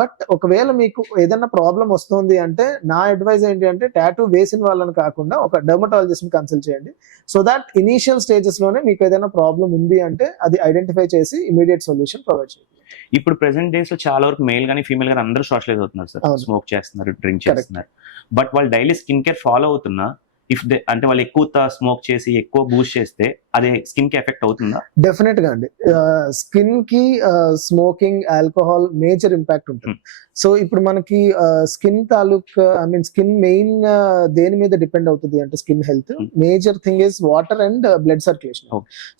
బట్ ఒకవేళ మీకు ఏదైనా ప్రాబ్లం వస్తుంది అంటే నా అడ్వైజ్ ఏంటి అంటే టాటూ వేసిన వాళ్ళని కాకుండా ఒక డెర్మటాలజిస్ట్ ని కన్సల్ట్ చేయండి, సో దట్ ఇనీషియల్ స్టేజెస్ లోనే మీకు ఏదైనా ప్రాబ్లం ఉంది అంటే అది ఐడెంటిఫై చేసి ఇమీడియట్ సొల్యూషన్ ప్రొవైడ్ చేయండి. ఇప్పుడు ప్రెసెంట్ డేస్ లో చాలా వరకు మేల్ గానీ ఫీమేల్ గానీ అందరూ సోషలైజ్ అవుతున్నారు సార్, స్మోక్ చేస్తున్నారు, డ్రింక్ చేస్తున్నారు, బట్ వాళ్ళు డైలీ స్కిన్ కేర్ ఫాలో అవుతున్నా, ఇఫ్ దే అంటే వాళ్ళు ఎక్కువ స్మోక్ చేసి ఎక్కువ బూస్ట్ చేస్తే అది స్కిన్ కి ఎఫెక్ట్ అవుతుందా? డెఫినెట్ గా అండి, స్కిన్ కి స్మోకింగ్, ఆల్కహాల్ మేజర్ ఇంపాక్ట్ ఉంటుంది. సో ఇప్పుడు మనకి స్కిన్ స్కిన్ మెయిన్ దేని మీద డిపెండ్ అవుతుంది అంటే skin health major thing is water and blood circulation.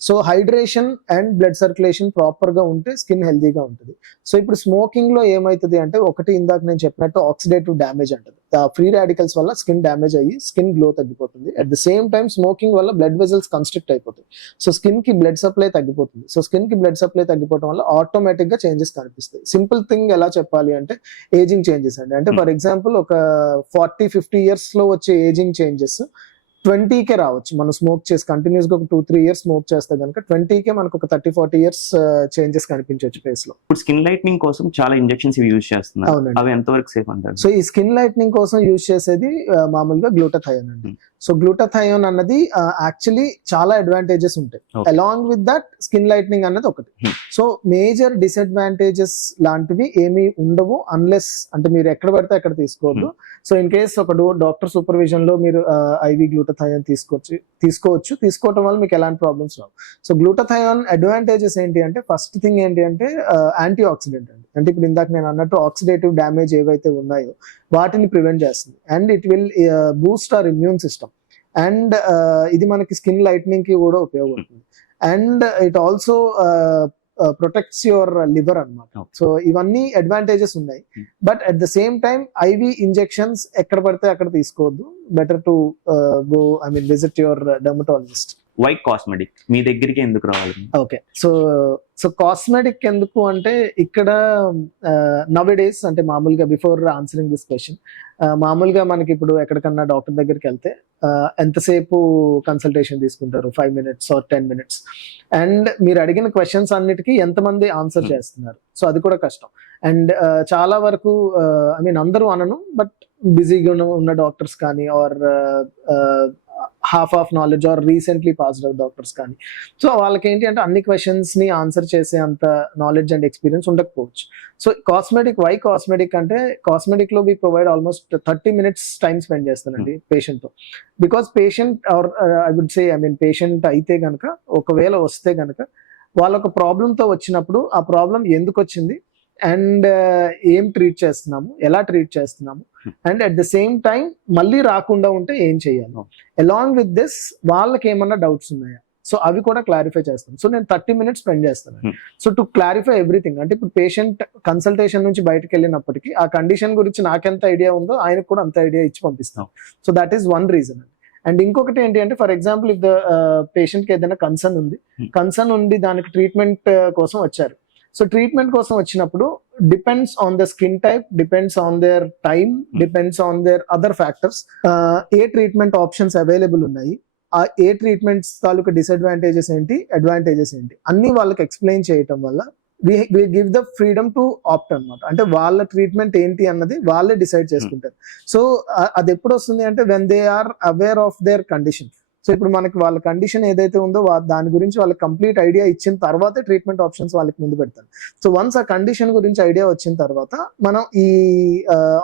So hydration and blood circulation proper గా ఉంటే స్కిన్ హెల్తీగా ఉంటుంది. సో ఇప్పుడు స్మోకింగ్ లో ఏమైతుంది అంటే ఒకటి ఇందాక నేను చెప్పినట్టు ఆక్సిడేటివ్ డ్యామేజ్ అంటది, ఫ్రీ రాడికల్స్ వల్ల స్కిన్ డ్యామేజ్ అయ్యి స్కిన్ గ్లో తగ్గిపోతుంది. At the same time smoking వల్ల బ్లడ్ వెజల్స్ కన్స్ట్రిక్ట్ అయిపోతాయి, సో స్కిన్ కి బ్లడ్ సప్లై తగ్గిపోతుంది. సో స్కిన్ కి బ్లడ్ సప్లై తగ్గిపోవడం వల్ల ఆటోమేటిక్ గా చేంజెస్ కనిపిస్తాయి. సింపుల్ థింగ్ ఎలా చెప్పాలి అంటే ఏజింగ్ చేంజెస్ అండి. అంటే ఫర్ ఎగ్జాంపుల్ ఒక 40-50 ఇయర్స్ లో వచ్చే ఏజింగ్ చేంజెస్ 20కే రావచ్చు. మనం స్మోక్ చేసి కంటిన్యూస్ గా ఒక 2-3 ఇయర్స్ స్మోక్ చేస్తే కనుక 20కే మనకు ఒక 30-40 ఇయర్స్ చేంజెస్ కనిపించవచ్చు ఫేస్ లో. ఇప్పుడు స్కిన్ లైట్నింగ్ కోసం చాలా ఇంజెక్షన్స్ యూజ్ చేస్తున్నారు, అవునండి. అవి ఎంతవరకు సేఫ్ అంటారు? సో ఈ స్కిన్ లైట్నింగ్ కోసం యూజ్ చేసేది మామూలుగా గ్లూటాథయోన్ అండి. సో గ్లూటాథయోన్ అన్నది యాక్చువల్లీ చాలా అడ్వాంటేజెస్ ఉంటాయి, along with that skin lightning అన్నది ఒకటి. సో మేజర్ డిసడ్వాంటేజెస్ లాంటివి ఏమీ ఉండవు, అన్లెస్ అంటే మీరు ఎక్కడ పడితే అక్కడ తీసుకోవద్దు. సో ఇన్ కేస్ ఒక డాక్టర్ సూపర్విజన్ లో మీరు ఐవి గ్లూటాథయోన్ తీసుకోవచ్చు. తీసుకోవడం వల్ల మీకు ఎలాంటి ప్రాబ్లమ్స్ రావు. సో గ్లూటాథయోన్ అడ్వాంటేజెస్ ఏంటి అంటే ఫస్ట్ థింగ్ ఏంటి అంటే యాంటీ ఆక్సిడెంట్ అండి. అంటే ఇప్పుడు ఇందాక నేను అన్నట్టు ఆక్సిడేటివ్ డ్యామేజ్ ఏవైతే ఉన్నాయో వాటిని ప్రివెంట్ చేస్తుంది, and it will boost our immune system, and ఇది మనకి స్కిన్ లైట్నింగ్ కి కూడా ఉపయోగపడుతుంది, and it also protects your liver అన్నమాట. సో ఇవన్నీ అడ్వాంటేజెస్ ఉన్నాయి. But at the same time IV injections ఎక్కడ పడితే అక్కడ తీసుకోవద్దు. Better to go visit your dermatologist. Why cosmetic మీ దగ్గరికి ఎందుకు రావాలి? ఓకే, సో కాస్మెటిక్ ఎందుకు అంటే ఇక్కడ నవ్ డేస్ అంటే మామూలుగా బిఫోర్ ఆన్సరింగ్ దిస్ క్వశ్చన్, మామూలుగా మనకి ఇప్పుడు ఎక్కడికన్నా డాక్టర్ దగ్గరికి వెళ్తే ఎంతసేపు కన్సల్టేషన్ తీసుకుంటారు? 5 minutes or 10 minutes, అండ్ మీరు అడిగిన క్వశ్చన్స్ అన్నిటికీ ఎంతమంది ఆన్సర్ చేస్తున్నారు? సో అది కూడా కష్టం. అండ్ చాలా వరకు అందరూ అనను, బట్ బిజీగా ఉన్న డాక్టర్స్ కానీ or half of knowledge or recently passed out doctors కానీ, సో వాళ్ళకి ఏంటి అంటే అన్ని క్వశ్చన్స్ ని ఆన్సర్ చేసే అంత నాలెడ్జ్ అండ్ ఎక్స్పీరియన్స్ ఉండకపోవచ్చు. సో వై కాస్మెటిక్ అంటే కాస్మెటిక్ లో we provide almost 30 minutes time spend చేస్తానండి పేషెంట్ తో. Because patient or I would say patient అయితే గనక ఒకవేళ వస్తే గనక వాళ్ళొక ప్రాబ్లంతో వచ్చినప్పుడు ఆ ప్రాబ్లం ఎందుకు వచ్చింది, అండ్ ఏం ట్రీట్ చేస్తున్నాము, ఎలా ట్రీట్ చేస్తున్నాము, and at the same time మళ్ళీ రాకుండా ఉంటే ఏం చేయాలి, అలాంగ్ విత్ దిస్ వాళ్ళకి ఏమన్నా డౌట్స్ ఉన్నాయా, సో అవి కూడా క్లారిఫై చేస్తాను. సో నేను 30 minutes స్పెండ్ చేస్తాను. So to clarify everything. అంటే ఇప్పుడు పేషెంట్ కన్సల్టేషన్ నుంచి బయటకు వెళ్ళినప్పటికీ ఆ కండిషన్ గురించి నాకెంత ఐడియా ఉందో ఆయనకు కూడా అంత ఐడియా ఇచ్చి పంపిస్తాం. So that is one reason. And ఇంకొకటి ఏంటి అంటే for example if the patient కి ఏదైనా కన్సర్న్ ఉంది దానికి ట్రీట్మెంట్ కోసం వచ్చారు. సో ట్రీట్మెంట్ కోసం వచ్చినప్పుడు depends on the skin type, depends on their time, depends on their other factors, ఏ ట్రీట్మెంట్ ఆప్షన్స్ అవైలబుల్ ఉన్నాయి, ఆ ఏ ట్రీట్మెంట్స్ తాలూకు డిసడ్వాంటేజెస్ ఏంటి, అడ్వాంటేజెస్ ఏంటి అన్ని వాళ్ళకి ఎక్స్ప్లెయిన్ చేయటం వల్ల we give the freedom to opt అన్నమాట. అంటే వాళ్ళ ట్రీట్మెంట్ ఏంటి అన్నది వాళ్ళే డిసైడ్ చేసుకుంటారు. సో అది ఎప్పుడు వస్తుంది అంటే when they are aware of their condition. So ఇప్పుడు మనకి వాళ్ళ కండిషన్ ఏదైతే ఉందో దాని గురించి వాళ్ళకి కంప్లీట్ ఐడియా ఇచ్చిన తర్వాతే ట్రీట్మెంట్ ఆప్షన్స్ వాళ్ళకి ముందు పెడతారు. సో వన్స్ ఆ కండిషన్ గురించి ఐడియా వచ్చిన తర్వాత మనం ఈ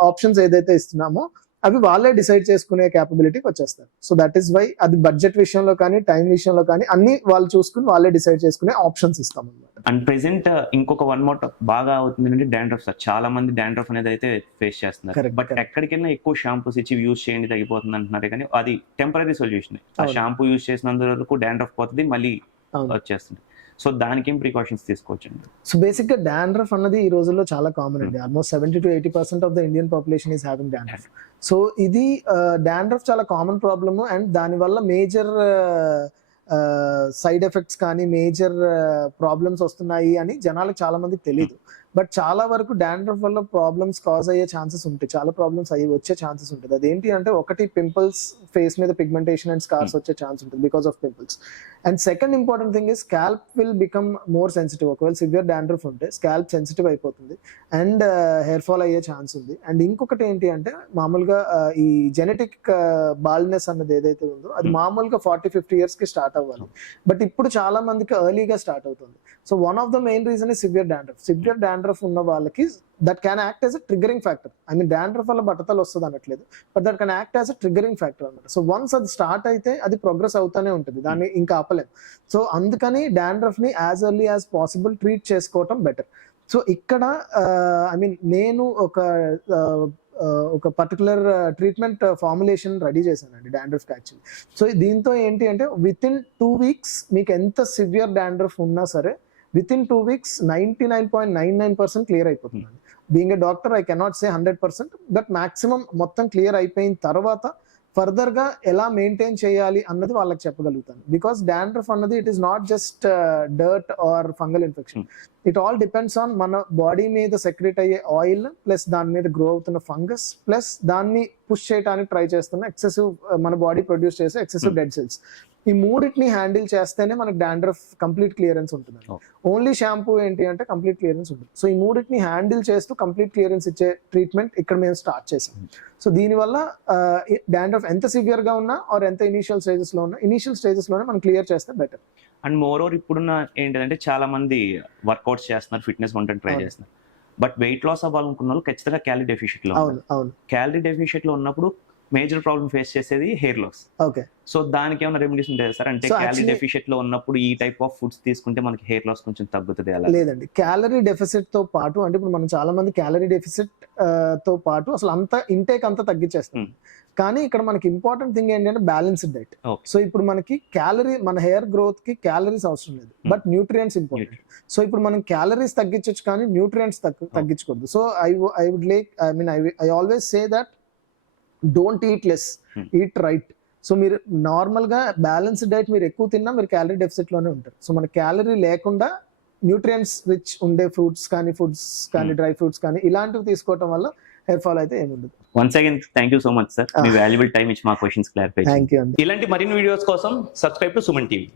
ఆప్షన్స్ ఏదైతే ఇస్తున్నామో అవి వాళ్ళే డిసైడ్ చేసుకునే క్యాపబిలిటీకి వచ్చేస్తారు. సో దట్ ఈస్ వై అది బడ్జెట్ విషయంలో కానీ టైం విషయంలో కానీ అన్ని వాళ్ళు చూసుకుని వాళ్ళే డిసైడ్ చేసుకునే ఆప్షన్స్ ఇస్తాం అన్నమాట. అండ్ ప్రెసెంట్ ఇంకొక వన్ మోర్ బాగా అవుతుంది అంటే డాండ్రఫ్ సార్. చాలా మంది డాండ్రఫ్ అనేది అయితే ఫేస్ చేస్తున్నారు. బట్ ఎక్కడికైనా ఎక్కువ షాంపూస్ ఇచ్చి యూజ్ చేయండి తగ్గిపోతుంది అంటున్నారు, కానీ అది టెంపరీ సొల్యూషన్. ఆ షాంపూ యూజ్ చేసినందు వరకు డాండ్రఫ్ పోతుంది, మళ్ళీ వచ్చేస్తుంది. సో దానికి ఏం ప్రికాషన్స్ తీసుకోవచ్చండి? సో బేసిక్ గా డాండ్రఫ్ అన్నది ఈ రోజుల్లో చాలా కామన్ అండి. Almost 70 to 80% of the Indian population is having dandruff. So ఇది డాండ్రఫ్ చాలా కామన్ ప్రాబ్లమ్ అండ్ దానివల్ల మేజర్ సైడ్ ఎఫెక్ట్స్ కానీ మేజర్ ప్రాబ్లమ్స్ వస్తున్నాయి అని జనాలకు చాలా మందికి తెలియదు. బట్ చాలా వరకు డాండ్రఫ్ వల్ల ప్రాబ్లమ్స్ కాజ్ అయ్యే ఛాన్సెస్ ఉంటాయి, చాలా ప్రాబ్లమ్స్ అయ్యి వచ్చే ఛాన్సెస్ ఉంటుంది. అదేంటి అంటే ఒకటి పింపుల్స్, ఫేస్ మీద పిగ్మెంటేషన్ అండ్ స్కార్స్ వచ్చే ఛాన్స్ ఉంటుంది because of pimples. And second important thing is scalp will become more sensitive. ఒకవేళ సివియర్ డాండ్రఫ్ ఉంటే స్కాల్ప్ సెన్సిటివ్ అయిపోతుంది అండ్ హెయిర్ ఫాల్ అయ్యే ఛాన్స్ ఉంది. అండ్ ఇంకొకటి ఏంటి అంటే మామూలుగా ఈ జెనెటిక్ బాల్నెస్ అన్నది ఏదైతే ఉందో అది మామూలుగా 40-50 years కి స్టార్ట్ అవ్వాలి, బట్ ఇప్పుడు చాలా మందికి ఎర్లీగా స్టార్ట్ అవుతుంది. So one of the main reason is severe dandruff. Severe dandruff ఉన్న వాళ్ళకి that can act as a triggering factor. I mean dandruff వల్ల బట్టతలు వస్తుంది అనట్లేదు, but that can act as a triggering factor అనమాట. సో వన్స్ అది start అయితే అది progress అవుతానే ఉంటుంది, దాన్ని ఇంకా ఆపలేము. సో అందుకని డాండ్రఫ్ ని as early as possible treat చేసుకోవటం బెటర్. సో ఇక్కడ ఐ మీన్ నేను ఒక పర్టికులర్ ట్రీట్మెంట్ ఫార్ములేషన్ రెడీ చేశానండి డాండ్రఫ్ యాక్చువల్లీ. సో దీంతో ఏంటి అంటే విత్ ఇన్ 2 weeks మీకు ఎంత సివియర్ డాండ్రఫ్ ఉన్నా సరే విత్ ఇన్ 2 weeks 99.99% క్లియర్ అయిపోతుంది. Being a doctor I cannot say 100%, but maximum మొత్తం క్లియర్ అయిపోయిన తర్వాత ఫర్దర్ గా ఎలా మెయింటైన్ చేయాలి అన్నది వాళ్ళకి చెప్పగలుగుతాను. బికాస్ డాండ్రఫ్ అన్నది it is not just dirt or fungal infection. It all depends on మన బాడీ మీద సెక్రెట్ అయ్యే ఆయిల్ ప్లస్ దాని మీద గ్రో అవుతున్న ఫంగస్ ప్లస్ దాన్ని పుష్ చేయడానికి ట్రై చేస్తున్న ఎక్సెసివ్ మన బాడీ ప్రొడ్యూస్ చేసే ఎక్సెసివ్ డెడ్ సెల్స్. ఈ మూడింటిని హ్యాండిల్ చేస్తేనే మనకు డాండ్రఫ్ కంప్లీట్ క్లియరెన్స్ ఉంటుంది. ఓన్లీ షాంపూ ఏంటి అంటే కంప్లీట్ క్లియరెన్స్ ఉంటుంది. సో ఈ మూడింటిని హ్యాండిల్ చేస్తూ కంప్లీట్ క్లియరెన్స్ ఇచ్చే ట్రీట్మెంట్ ఇక్కడ మేము స్టార్ట్ చేసాం. సో దీనివల్ల డాండ్రఫ్ ఎంత సివియర్ గా ఉన్నా ఆర్ ఎంత ఇనిషియల్ స్టేజెస్ లో ఉన్నా ఇనిషియల్ స్టేజెస్ లోనే మనం క్లియర్ చేస్తే బెటర్. అండ్ మోర్ ఓవర్ ఇప్పుడున్న ఏంటంటే చాలా మంది వర్కౌట్స్ చేస్తున్నారు, ఫిట్నెస్ కంటెంట్ ట్రై చేస్తున్నారు, బట్ వెయిట్ లాస్ అవ్వాలనుకున్న వాళ్ళు ఖచ్చితంగా calorie deficit low calorie deficit లో ఉన్నప్పుడు మేజర్ ప్రాబ్లమ్ ఫేస్ చేసేది హెయిర్ లాస్. ఓకే, సో దానికి ఏమైనా రెమెడీస్ ఉంటాయి సార్? అంటే క్యాలరీ డెఫిషియట్ లో ఉన్నప్పుడు ఈ టైప్ ఆఫ్ ఫుడ్స్ తీసుకుంటే మనకి హెయిర్ లాస్ కొంచెం తగ్గుతుంది అలా? లేదండి, క్యాలరీ డెఫిసిట్ తో పాటు అంటే ఇప్పుడు మనం చాలా మంది క్యాలరీ డెఫిసిట్ తో పాటు అసలు అంత ఇంటేక్ అంతా తగ్గించేస్తాం. కానీ ఇక్కడ మనకి ఇంపార్టెంట్ థింగ్ ఏంటంటే బ్యాలెన్స్డ్ డైట్. సో ఇప్పుడు మనకి క్యాలరీ మన హెయిర్ గ్రోత్ కి క్యాలరీస్ అవసరం లేదు, బట్ న్యూట్రియంట్స్ ఇంపార్టెంట్. సో ఇప్పుడు మనం క్యాలరీస్ తగ్గించవచ్చు కానీ న్యూట్రియంట్స్ తగ్గించకూడదు. So I would like I always say that don't eat less, eat right. So మీరు నార్మల్ గా బ్యాలెన్స్డ్ డైట్ మీరు ఎక్కువ తిన్నా మీరు క్యాలరీ డెఫిసిట్ లోనే ఉంటారు. సో మన క్యాలరీ లేకుండా న్యూట్రియంట్స్ రిచ్ ఉండే ఫ్రూట్స్ కానీ ఫుడ్స్ కానీ డ్రై ఫ్రూట్స్ కానీ ఇలాంటివి తీసుకోవడం వల్ల హెయిర్ ఫాల్ అయితే ఏమి ఉండదు. Once again thank you so much sir, me valuable time ఇచ్చి మా క్వశ్చన్స్ క్లారిఫై. థ్యాంక్ యూ అండి. ఇలాంటి మరిన్ని వీడియోస్ కోసం సబ్స్క్రైబ్ టు సుమన్ టీవీ.